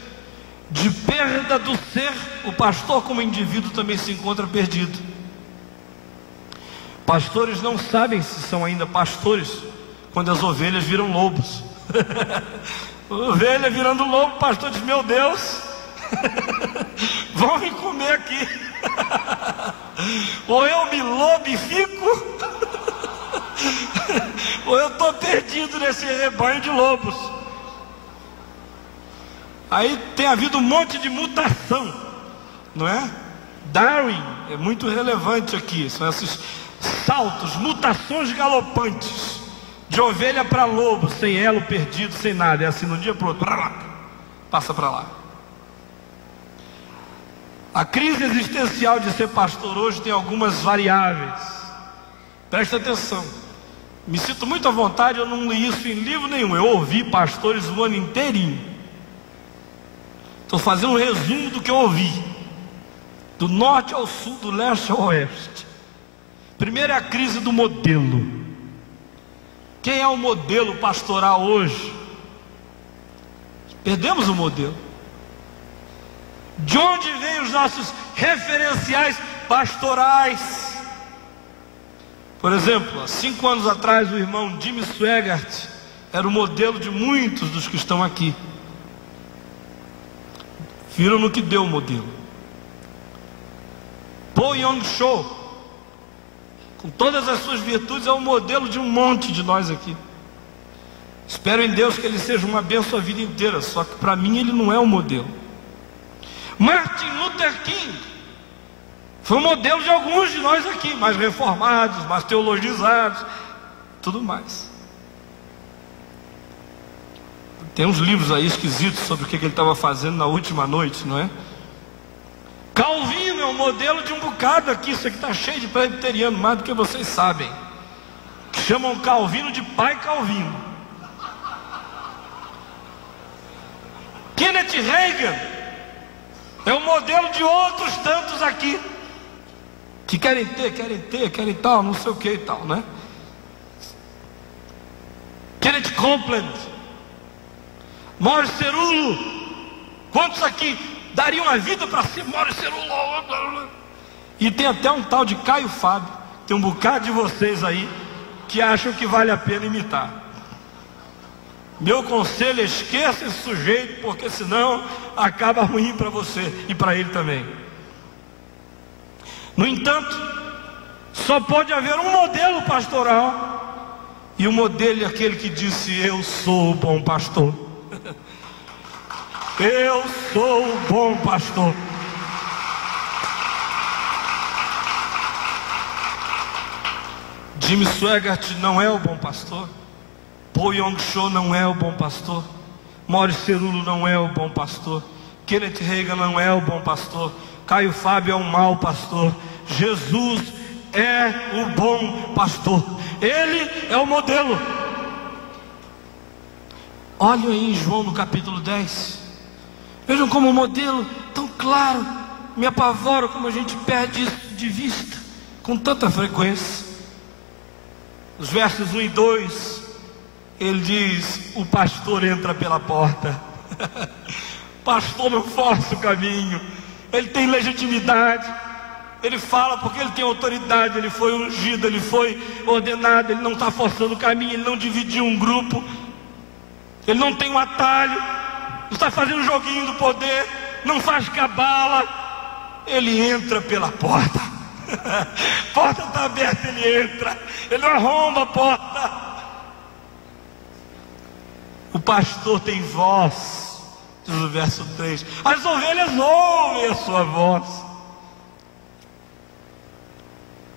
de perda do ser, o pastor como indivíduo também se encontra perdido. Pastores não sabem se são ainda pastores quando as ovelhas viram lobos. Ovelha virando lobo, o pastor diz: meu Deus, vão me comer aqui. Ou eu me lobifico, ou eu estou perdido nesse rebanho de lobos. Aí tem havido um monte de mutação, não é? Darwin é muito relevante aqui. São esses saltos, mutações galopantes, de ovelha para lobo, sem elo, perdido, sem nada. É assim, no dia para o outro, passa para lá. A crise existencial de ser pastor hoje tem algumas variáveis. Presta atenção. Me sinto muito à vontade, eu não li isso em livro nenhum. Eu ouvi pastores o ano inteirinho. Estou fazendo um resumo do que eu ouvi. Do norte ao sul, do leste ao oeste. Primeiro é a crise do modelo. Quem é o modelo pastoral hoje? Perdemos o modelo. De onde vêm os nossos referenciais pastorais? Por exemplo, há 5 anos atrás, o irmão Jimmy Swaggart era o modelo de muitos dos que estão aqui. Viram no que deu o modelo. Paul Yong-cho, com todas as suas virtudes, é o modelo de um monte de nós aqui. Espero em Deus que ele seja uma bênção a vida inteira, só que para mim ele não é o modelo. Martin Luther King foi o modelo de alguns de nós aqui, mais reformados, mais teologizados, tudo mais. Tem uns livros aí esquisitos sobre o que ele estava fazendo na última noite, não é? Calvino é o modelo de um bocado aqui. Isso aqui está cheio de presbiteriano, mais do que vocês sabem, que chamam Calvino de pai Calvino. Kenneth Reagan é o modelo de outros tantos aqui, que querem tal, não sei o que e tal, né? Kenneth Copeland, Morris Cerullo. Quantos aqui dariam a vida para ser Morris Cerullo? E tem até um tal de Caio Fábio. Tem um bocado de vocês aí que acham que vale a pena imitar. Meu conselho é: esqueça esse sujeito, porque senão acaba ruim para você e para ele também. No entanto, só pode haver um modelo pastoral, e o modelo é aquele que disse: eu sou o bom pastor. Eu sou o bom pastor. Jimmy Swaggart não é o bom pastor. Paul Yong-cho não é o bom pastor. Morris Cerullo não é o bom pastor. Kenneth Reagan não é o bom pastor. Caio Fábio é um mau pastor. Jesus é o bom pastor. Ele é o modelo. Olhem aí em João no capítulo 10. Vejam como o modelo tão claro. Me apavora como a gente perde isso de vista com tanta frequência. Os versos 1 e 2, ele diz: o pastor entra pela porta. O pastor não força o caminho. Ele tem legitimidade. Ele fala porque ele tem autoridade. Ele foi ungido, ele foi ordenado. Ele não está forçando o caminho. Ele não dividiu um grupo. Ele não tem um atalho. Não está fazendo joguinho do poder. Não faz cabala. Ele entra pela porta. A porta está aberta, ele entra. Ele não arromba a porta. O pastor tem voz, diz o verso 3. As ovelhas ouvem a sua voz.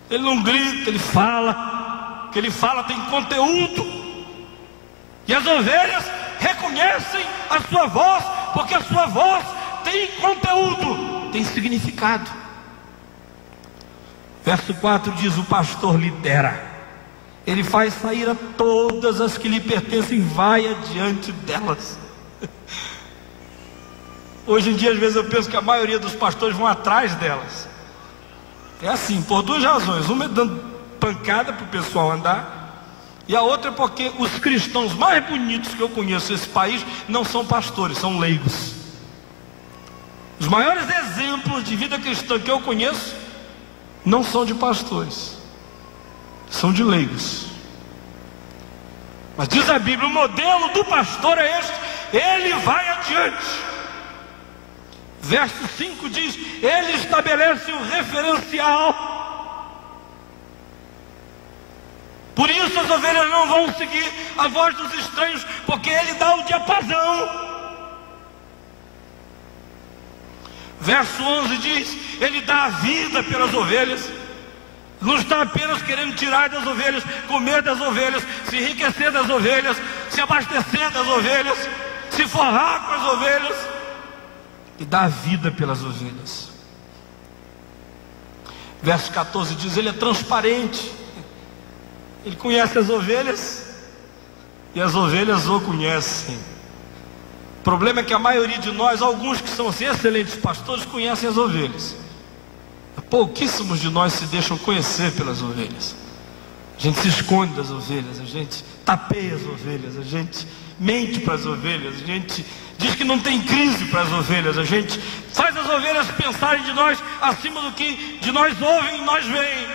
Ele não grita, ele fala. O que ele fala tem conteúdo. E as ovelhas reconhecem a sua voz, porque a sua voz tem conteúdo, tem significado. Verso 4 diz: o pastor lidera. Ele faz sair a todas as que lhe pertencem, vai adiante delas. Hoje em dia, às vezes eu penso que a maioria dos pastores vão atrás delas. É assim, por duas razões. Uma é dando pancada para o pessoal andar, e a outra é porque os cristãos mais bonitos que eu conheço nesse país não são pastores, são leigos. Os maiores exemplos de vida cristã que eu conheço não são de pastores, são de leigos. Mas diz a Bíblia, o modelo do pastor é este: ele vai adiante. Verso 5 diz: ele estabelece o referencial. Por isso as ovelhas não vão seguir a voz dos estranhos, porque ele dá o diapasão. Verso 11 diz: ele dá a vida pelas ovelhas. Não está apenas querendo tirar das ovelhas, comer das ovelhas, se enriquecer das ovelhas, se abastecer das ovelhas, se forrar com as ovelhas. E dá a vida pelas ovelhas. Verso 14 diz: Ele é transparente, Ele conhece as ovelhas e as ovelhas o conhecem. O problema é que a maioria de nós, alguns que são assim, excelentes pastores, conhecem as ovelhas. Pouquíssimos de nós se deixam conhecer pelas ovelhas. A gente se esconde das ovelhas, a gente tapeia as ovelhas, a gente mente para as ovelhas, a gente diz que não tem crise para as ovelhas, a gente faz as ovelhas pensarem de nós acima do que de nós ouvem e nós veem.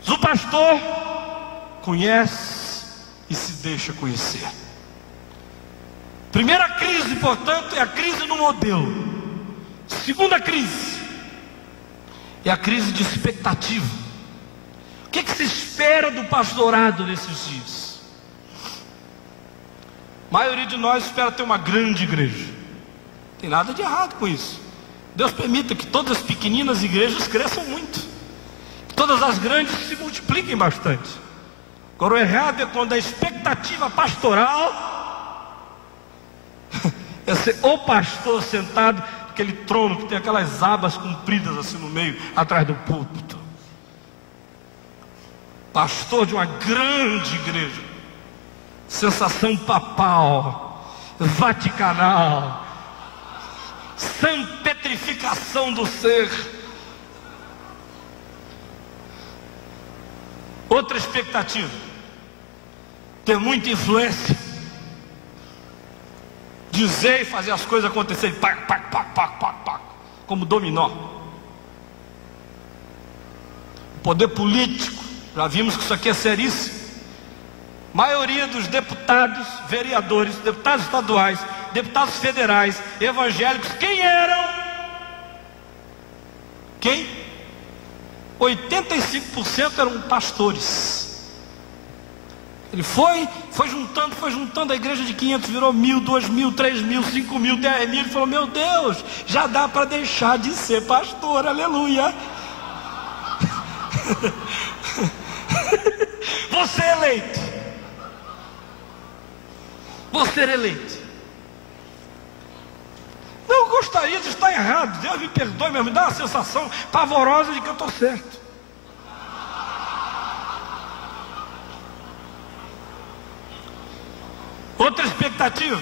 Mas o pastor conhece e se deixa conhecer. Primeira crise, portanto, é a crise no modelo. Segunda crise é a crise de expectativa. O que se espera do pastorado nesses dias? A maioria de nós espera ter uma grande igreja. Não tem nada de errado com isso. Deus permita que todas as pequeninas igrejas cresçam muito, que todas as grandes se multipliquem bastante. Agora, o errado é quando a expectativa pastoral é ser o pastor sentado naquele trono que tem aquelas abas compridas assim no meio, atrás do púlpito. Pastor de uma grande igreja, sensação papal, vaticanal, sanpetrificação do ser. Outra expectativa: ter muita influência, dizer e fazer as coisas acontecerem, como dominó. O poder político, já vimos que isso aqui é seríssimo. Maioria dos deputados, vereadores, deputados estaduais, deputados federais, evangélicos, quem eram? Quem? 85% eram pastores. Ele foi juntando, a igreja de 500 virou 1.000, 2.000, 3.000, 5.000, 10.000. Ele falou: meu Deus, já dá para deixar de ser pastor, aleluia. Você é eleito. Você é eleito. Não gostaria de estar errado. Deus me perdoe, mas me dá uma sensação pavorosa de que eu estou certo. Outra expectativa,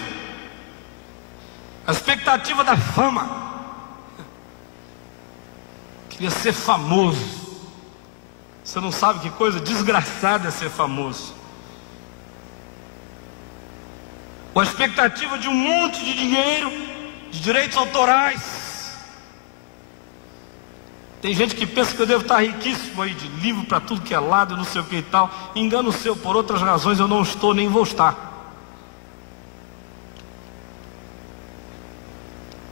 a expectativa da fama. Queria ser famoso. Você não sabe que coisa desgraçada é ser famoso. Ou a expectativa de um monte de dinheiro, de direitos autorais. Tem gente que pensa que eu devo estar riquíssimo aí, de livro para tudo que é lado, não sei o que e tal. Engano seu, por outras razões eu não estou nem vou estar.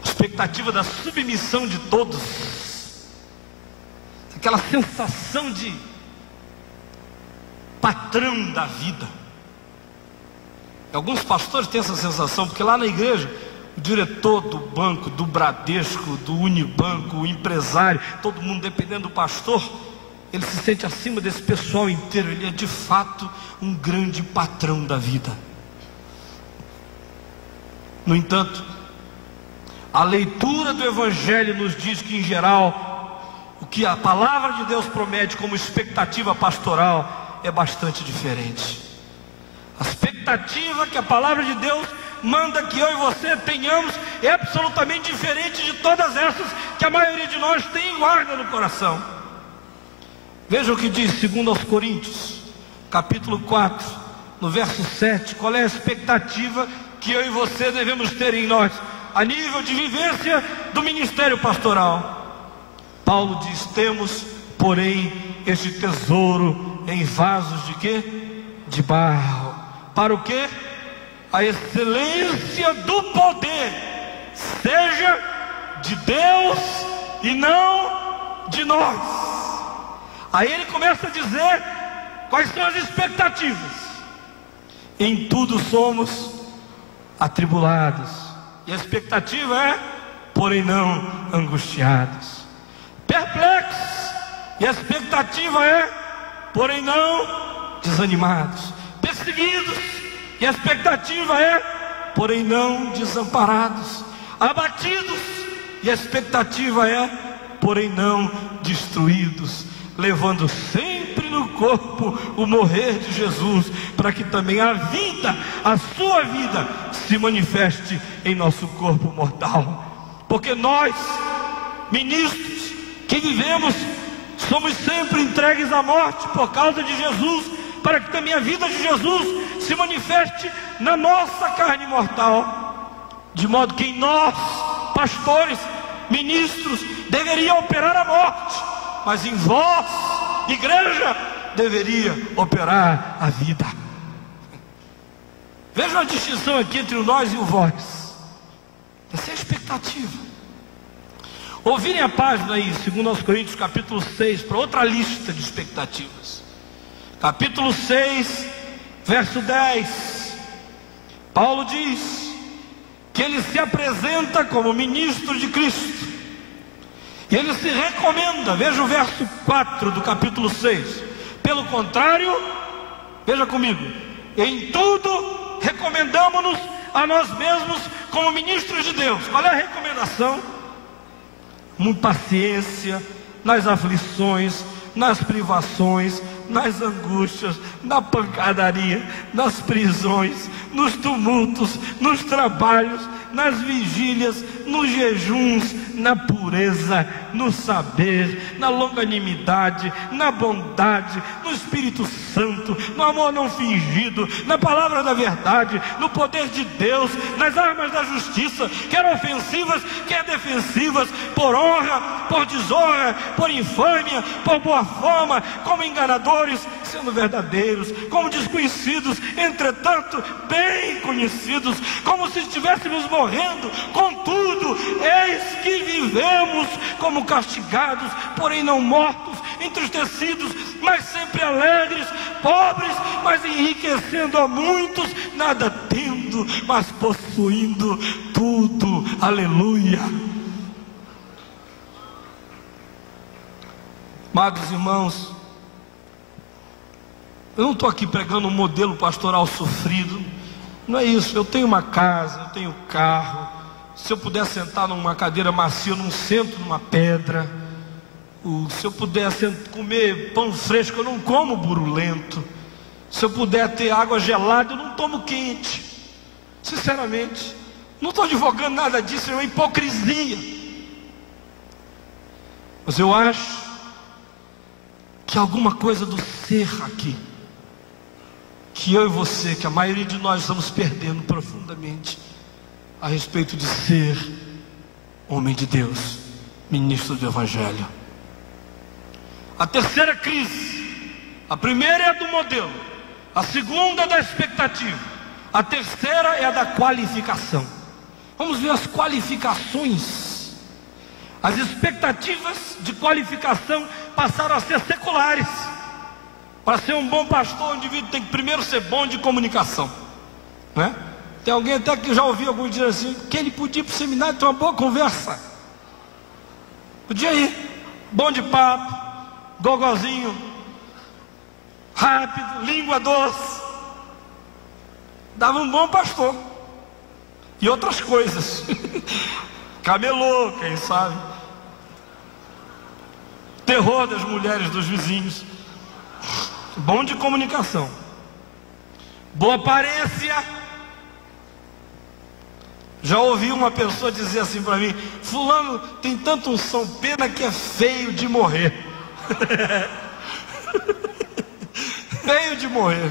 A expectativa da submissão de todos. Aquela sensação de patrão da vida. Alguns pastores têm essa sensação, porque lá na igreja, o diretor do banco, do Bradesco, do Unibanco, o empresário, todo mundo dependendo do pastor, ele se sente acima desse pessoal inteiro. Ele é de fato um grande patrão da vida. No entanto, a leitura do Evangelho nos diz que, em geral, o que a palavra de Deus promete como expectativa pastoral é bastante diferente. A expectativa que a palavra de Deus manda que eu e você tenhamos é absolutamente diferente de todas essas que a maioria de nós tem e guarda no coração. Veja o que diz 2 Coríntios, capítulo 4, no verso 7. Qual é a expectativa que eu e você devemos ter em nós, a nível de vivência do ministério pastoral? Paulo diz: temos, porém, este tesouro em vasos de quê? De barro. Para o quê? A excelência do poder seja de Deus e não de nós. Aí ele começa a dizer quais são as expectativas. Em tudo somos atribulados. E a expectativa é, porém não angustiados. Perplexos. E a expectativa é, porém não desanimados. Perseguidos. E a expectativa é, porém não desamparados. Abatidos. E a expectativa é, porém não destruídos, levando sempre no corpo o morrer de Jesus, para que também a vida, a sua vida, se manifeste em nosso corpo mortal. Porque nós, ministros que vivemos, somos sempre entregues à morte por causa de Jesus, para que também a vida de Jesus se manifeste na nossa carne mortal, de modo que em nós, pastores, ministros, deveria operar a morte, mas em vós, igreja, deveria operar a vida. Veja a distinção aqui entre o nós e o vós. Essa é a expectativa. Ouvirem a página aí, 2 Coríntios capítulo 6, para outra lista de expectativas. Capítulo 6, verso 10. Paulo diz que ele se apresenta como ministro de Cristo. E ele se recomenda, veja o verso 4 do capítulo 6. Pelo contrário, veja comigo, em tudo recomendamos-nos a nós mesmos como ministros de Deus. Qual é a recomendação? Com paciência, nas aflições, nas privações, nas angústias, na pancadaria, nas prisões, nos tumultos, nos trabalhos, nas vigílias, nos jejuns, na pureza, no saber, na longanimidade, na bondade, no Espírito Santo, no amor não fingido, na palavra da verdade, no poder de Deus, nas armas da justiça, quer ofensivas, quer defensivas, por honra, por desonra, por infâmia, por boa fama, como enganadores, sendo verdadeiros, como desconhecidos, entretanto bem conhecidos, como se estivéssemos morrendo, contudo, eis que vivemos como castigados, porém não mortos, entristecidos, mas sempre alegres, pobres, mas enriquecendo a muitos, nada tendo, mas possuindo tudo. Aleluia. Amados irmãos, eu não estou aqui pregando um modelo pastoral sofrido, não é isso. Eu tenho uma casa, eu tenho carro. Se eu puder sentar numa cadeira macia, eu não sento numa pedra. Se eu puder comer pão fresco, eu não como burulento. Se eu puder ter água gelada, eu não tomo quente. Sinceramente, não estou advogando nada disso, é uma hipocrisia. Mas eu acho que alguma coisa do ser aqui, que eu e você, que a maioria de nós estamos perdendo profundamente, a respeito de ser homem de Deus, ministro do Evangelho. A terceira crise, a primeira é a do modelo, a segunda é da expectativa, a terceira é a da qualificação. Vamos ver as qualificações. As expectativas de qualificação passaram a ser seculares. Para ser um bom pastor, o indivíduo tem que primeiro ser bom de comunicação, né? Tem alguém até que já ouviu alguns dias assim, que ele podia ir para o seminário ter uma boa conversa. Podia ir, bom de papo, gogozinho, rápido, língua doce. Dava um bom pastor. E outras coisas. Camelô, quem sabe. Terror das mulheres dos vizinhos. Bom de comunicação. Boa aparência. Já ouvi uma pessoa dizer assim para mim: fulano tem tanto unção, pena que é feio de morrer. Feio de morrer.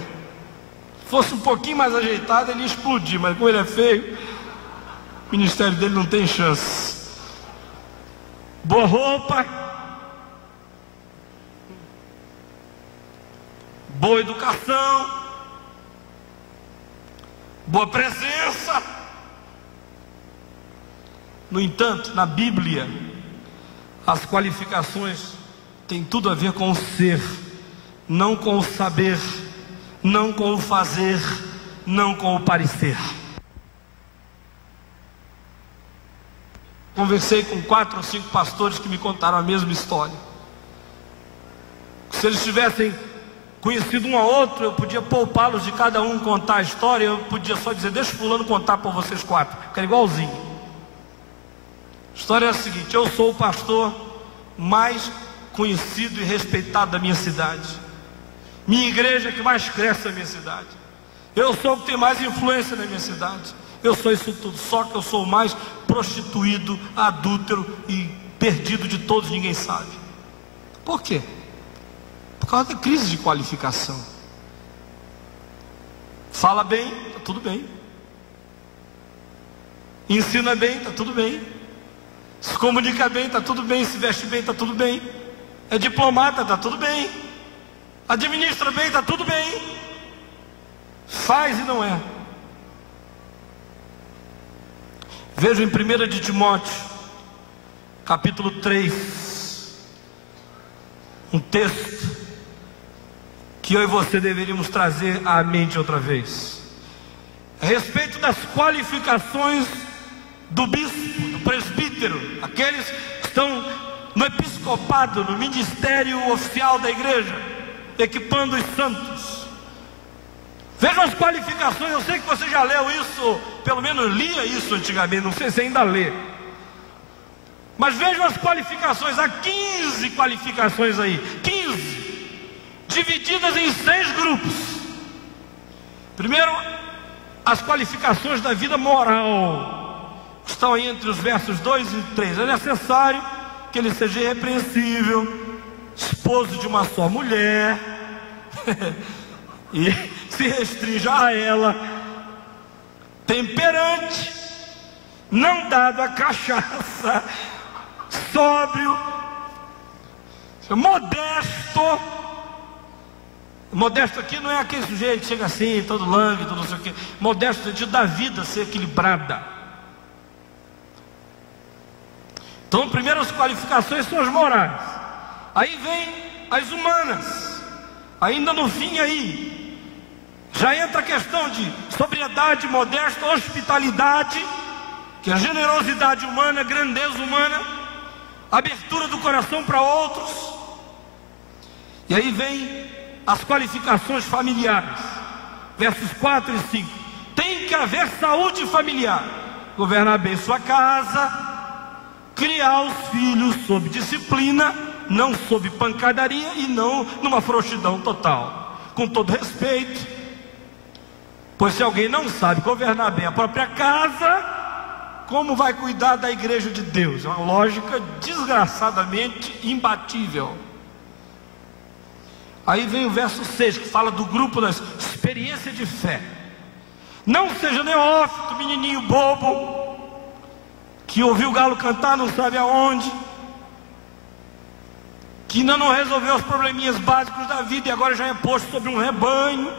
Se fosse um pouquinho mais ajeitado, ele ia explodir, mas como ele é feio, o ministério dele não tem chance. Boa roupa, boa educação, boa presença. No entanto, na Bíblia, as qualificações têm tudo a ver com o ser, não com o saber, não com o fazer, não com o parecer. Conversei com 4 ou 5 pastores que me contaram a mesma história. Se eles tivessem conhecido um ao outro, eu podia poupá-los de cada um contar a história. Eu podia só dizer: deixa fulano contar por vocês 4, que era igualzinho. A história é a seguinte: eu sou o pastor mais conhecido e respeitado da minha cidade. Minha igreja é que mais cresce na minha cidade. Eu sou o que tem mais influência na minha cidade. Eu sou isso tudo, só que eu sou o mais prostituído, adúltero e perdido de todos, ninguém sabe. Por quê? Por causa da crise de qualificação. Fala bem, está tudo bem. Ensina bem, está tudo bem. Se comunica bem, está tudo bem. Se veste bem, está tudo bem. É diplomata, está tudo bem. Administra bem, está tudo bem. Faz e não é. Veja em 1 de Timóteo, capítulo 3, um texto que eu e você deveríamos trazer à mente outra vez, a respeito das qualificações do bispo, do presbítero, aqueles que estão no episcopado, no ministério oficial da igreja, equipando os santos. Vejam as qualificações. Eu sei que você já leu isso, pelo menos lia isso antigamente, não sei se ainda lê, mas vejam as qualificações. Há 15 qualificações aí, 15, divididas em 6 grupos. Primeiro, as qualificações da vida moral, estão aí entre os versos 2 e 3. É necessário que ele seja irrepreensível, esposo de uma só mulher, e se restrinja a ela, temperante, não dado a cachaça, sóbrio, modesto. Modesto aqui não é aquele sujeito que chega assim, todo lânguido, não sei o quê. Modesto no sentido da vida ser equilibrada. Então, primeiro as qualificações são as morais. Aí vem as humanas. Ainda no fim aí, já entra a questão de sobriedade, modéstia, hospitalidade, que é a generosidade humana, a grandeza humana, abertura do coração para outros. E aí vem as qualificações familiares, versos 4 e 5. Tem que haver saúde familiar, governar bem sua casa, criar os filhos sob disciplina, não sob pancadaria e não numa frouxidão total, com todo respeito. Pois se alguém não sabe governar bem a própria casa, como vai cuidar da igreja de Deus? É uma lógica desgraçadamente imbatível. Aí vem o verso 6, que fala do grupo das experiências de fé. Não seja neófito, menininho bobo, que ouviu o galo cantar não sabe aonde, que ainda não resolveu os probleminhas básicos da vida e agora já é posto sobre um rebanho.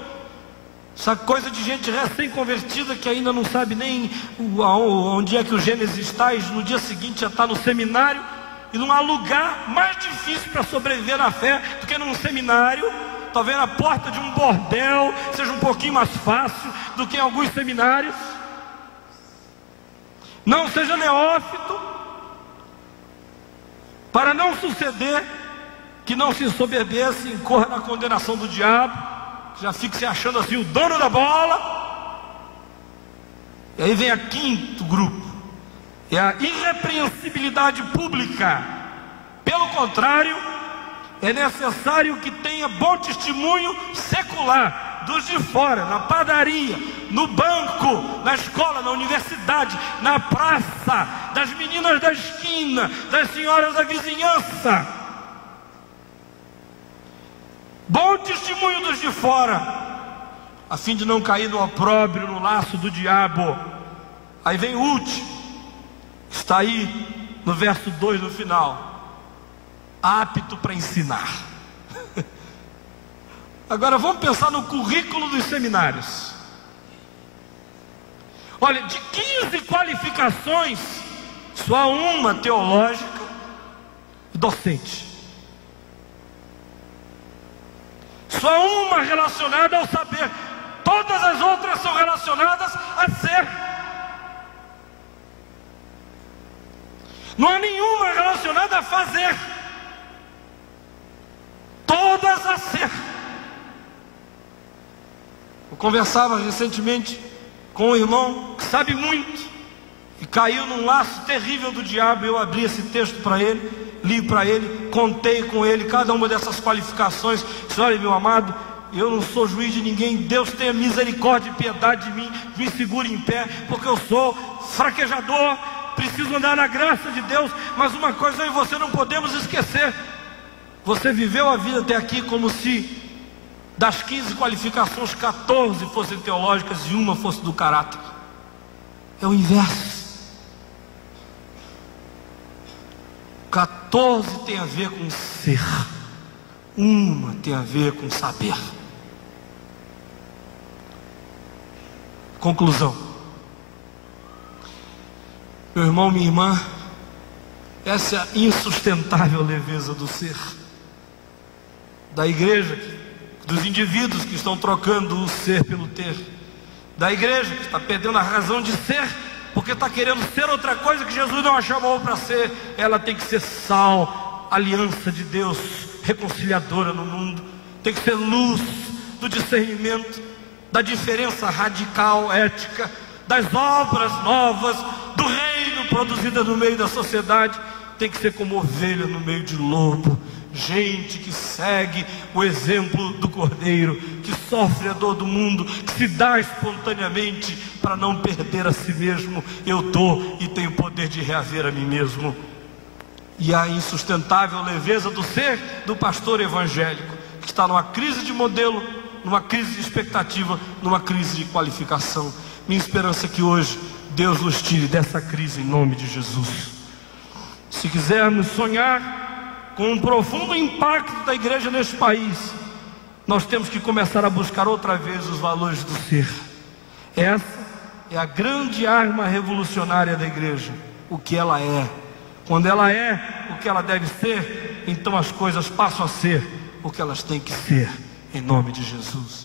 Essa coisa de gente recém-convertida que ainda não sabe nem onde é que o Gênesis está, e no dia seguinte já está no seminário. E não há lugar mais difícil para sobreviver na fé do que num seminário. Talvez na porta de um bordel seja um pouquinho mais fácil do que em alguns seminários. Não seja neófito, para não suceder que não se ensoberbeça e incorra na condenação do diabo, já fica se achando assim o dono da bola. E aí vem a quinto grupo, é a irrepreensibilidade pública. Pelo contrário, é necessário que tenha bom testemunho secular, dos de fora, na padaria, no banco, na escola, na universidade, na praça, das meninas da esquina, das senhoras da vizinhança. Bom testemunho dos de fora, a fim de não cair no opróbrio, no laço do diabo. Aí vem o último, está aí no verso 2 no final: apto para ensinar. Agora vamos pensar no currículo dos seminários. Olha, de 15 qualificações, só há uma teológica e docente. Só uma relacionada ao saber. Todas as outras são relacionadas a ser. Não há nenhuma relacionada a fazer. Todas a ser. Eu conversava recentemente com um irmão que sabe muito e caiu num laço terrível do diabo. Eu abri esse texto para ele. li para ele, contei com ele cada uma dessas qualificações. Disse: olha, meu amado, eu não sou juiz de ninguém, Deus tenha misericórdia e piedade de mim, me segure em pé, porque eu sou fraquejador, preciso andar na graça de Deus. Mas uma coisa eu e você não podemos esquecer: você viveu a vida até aqui como se das 15 qualificações, 14 fossem teológicas e uma fosse do caráter. É o inverso. 14 tem a ver com ser, uma tem a ver com saber. Conclusão. Meu irmão, minha irmã, essa é a insustentável leveza do ser, da igreja, dos indivíduos que estão trocando o ser pelo ter, da igreja que está perdendo a razão de ser, porque está querendo ser outra coisa que Jesus não a chamou para ser. Ela tem que ser sal, aliança de Deus, reconciliadora no mundo, tem que ser luz do discernimento, da diferença radical, ética, das obras novas, do reino produzida no meio da sociedade. Tem que ser como ovelha no meio de lobo, gente que segue o exemplo do Cordeiro, que sofre a dor do mundo, que se dá espontaneamente para não perder a si mesmo. Eu dou e tenho poder de reaver a mim mesmo. E a insustentável leveza do ser do pastor evangélico, que está numa crise de modelo, numa crise de expectativa, numa crise de qualificação. Minha esperança é que hoje Deus nos tire dessa crise em nome de Jesus. Se quisermos sonhar com um profundo impacto da igreja neste país, nós temos que começar a buscar outra vez os valores do ser. Essa é a grande arma revolucionária da igreja, o que ela é. Quando ela é o que ela deve ser, então as coisas passam a ser o que elas têm que ser, em nome de Jesus.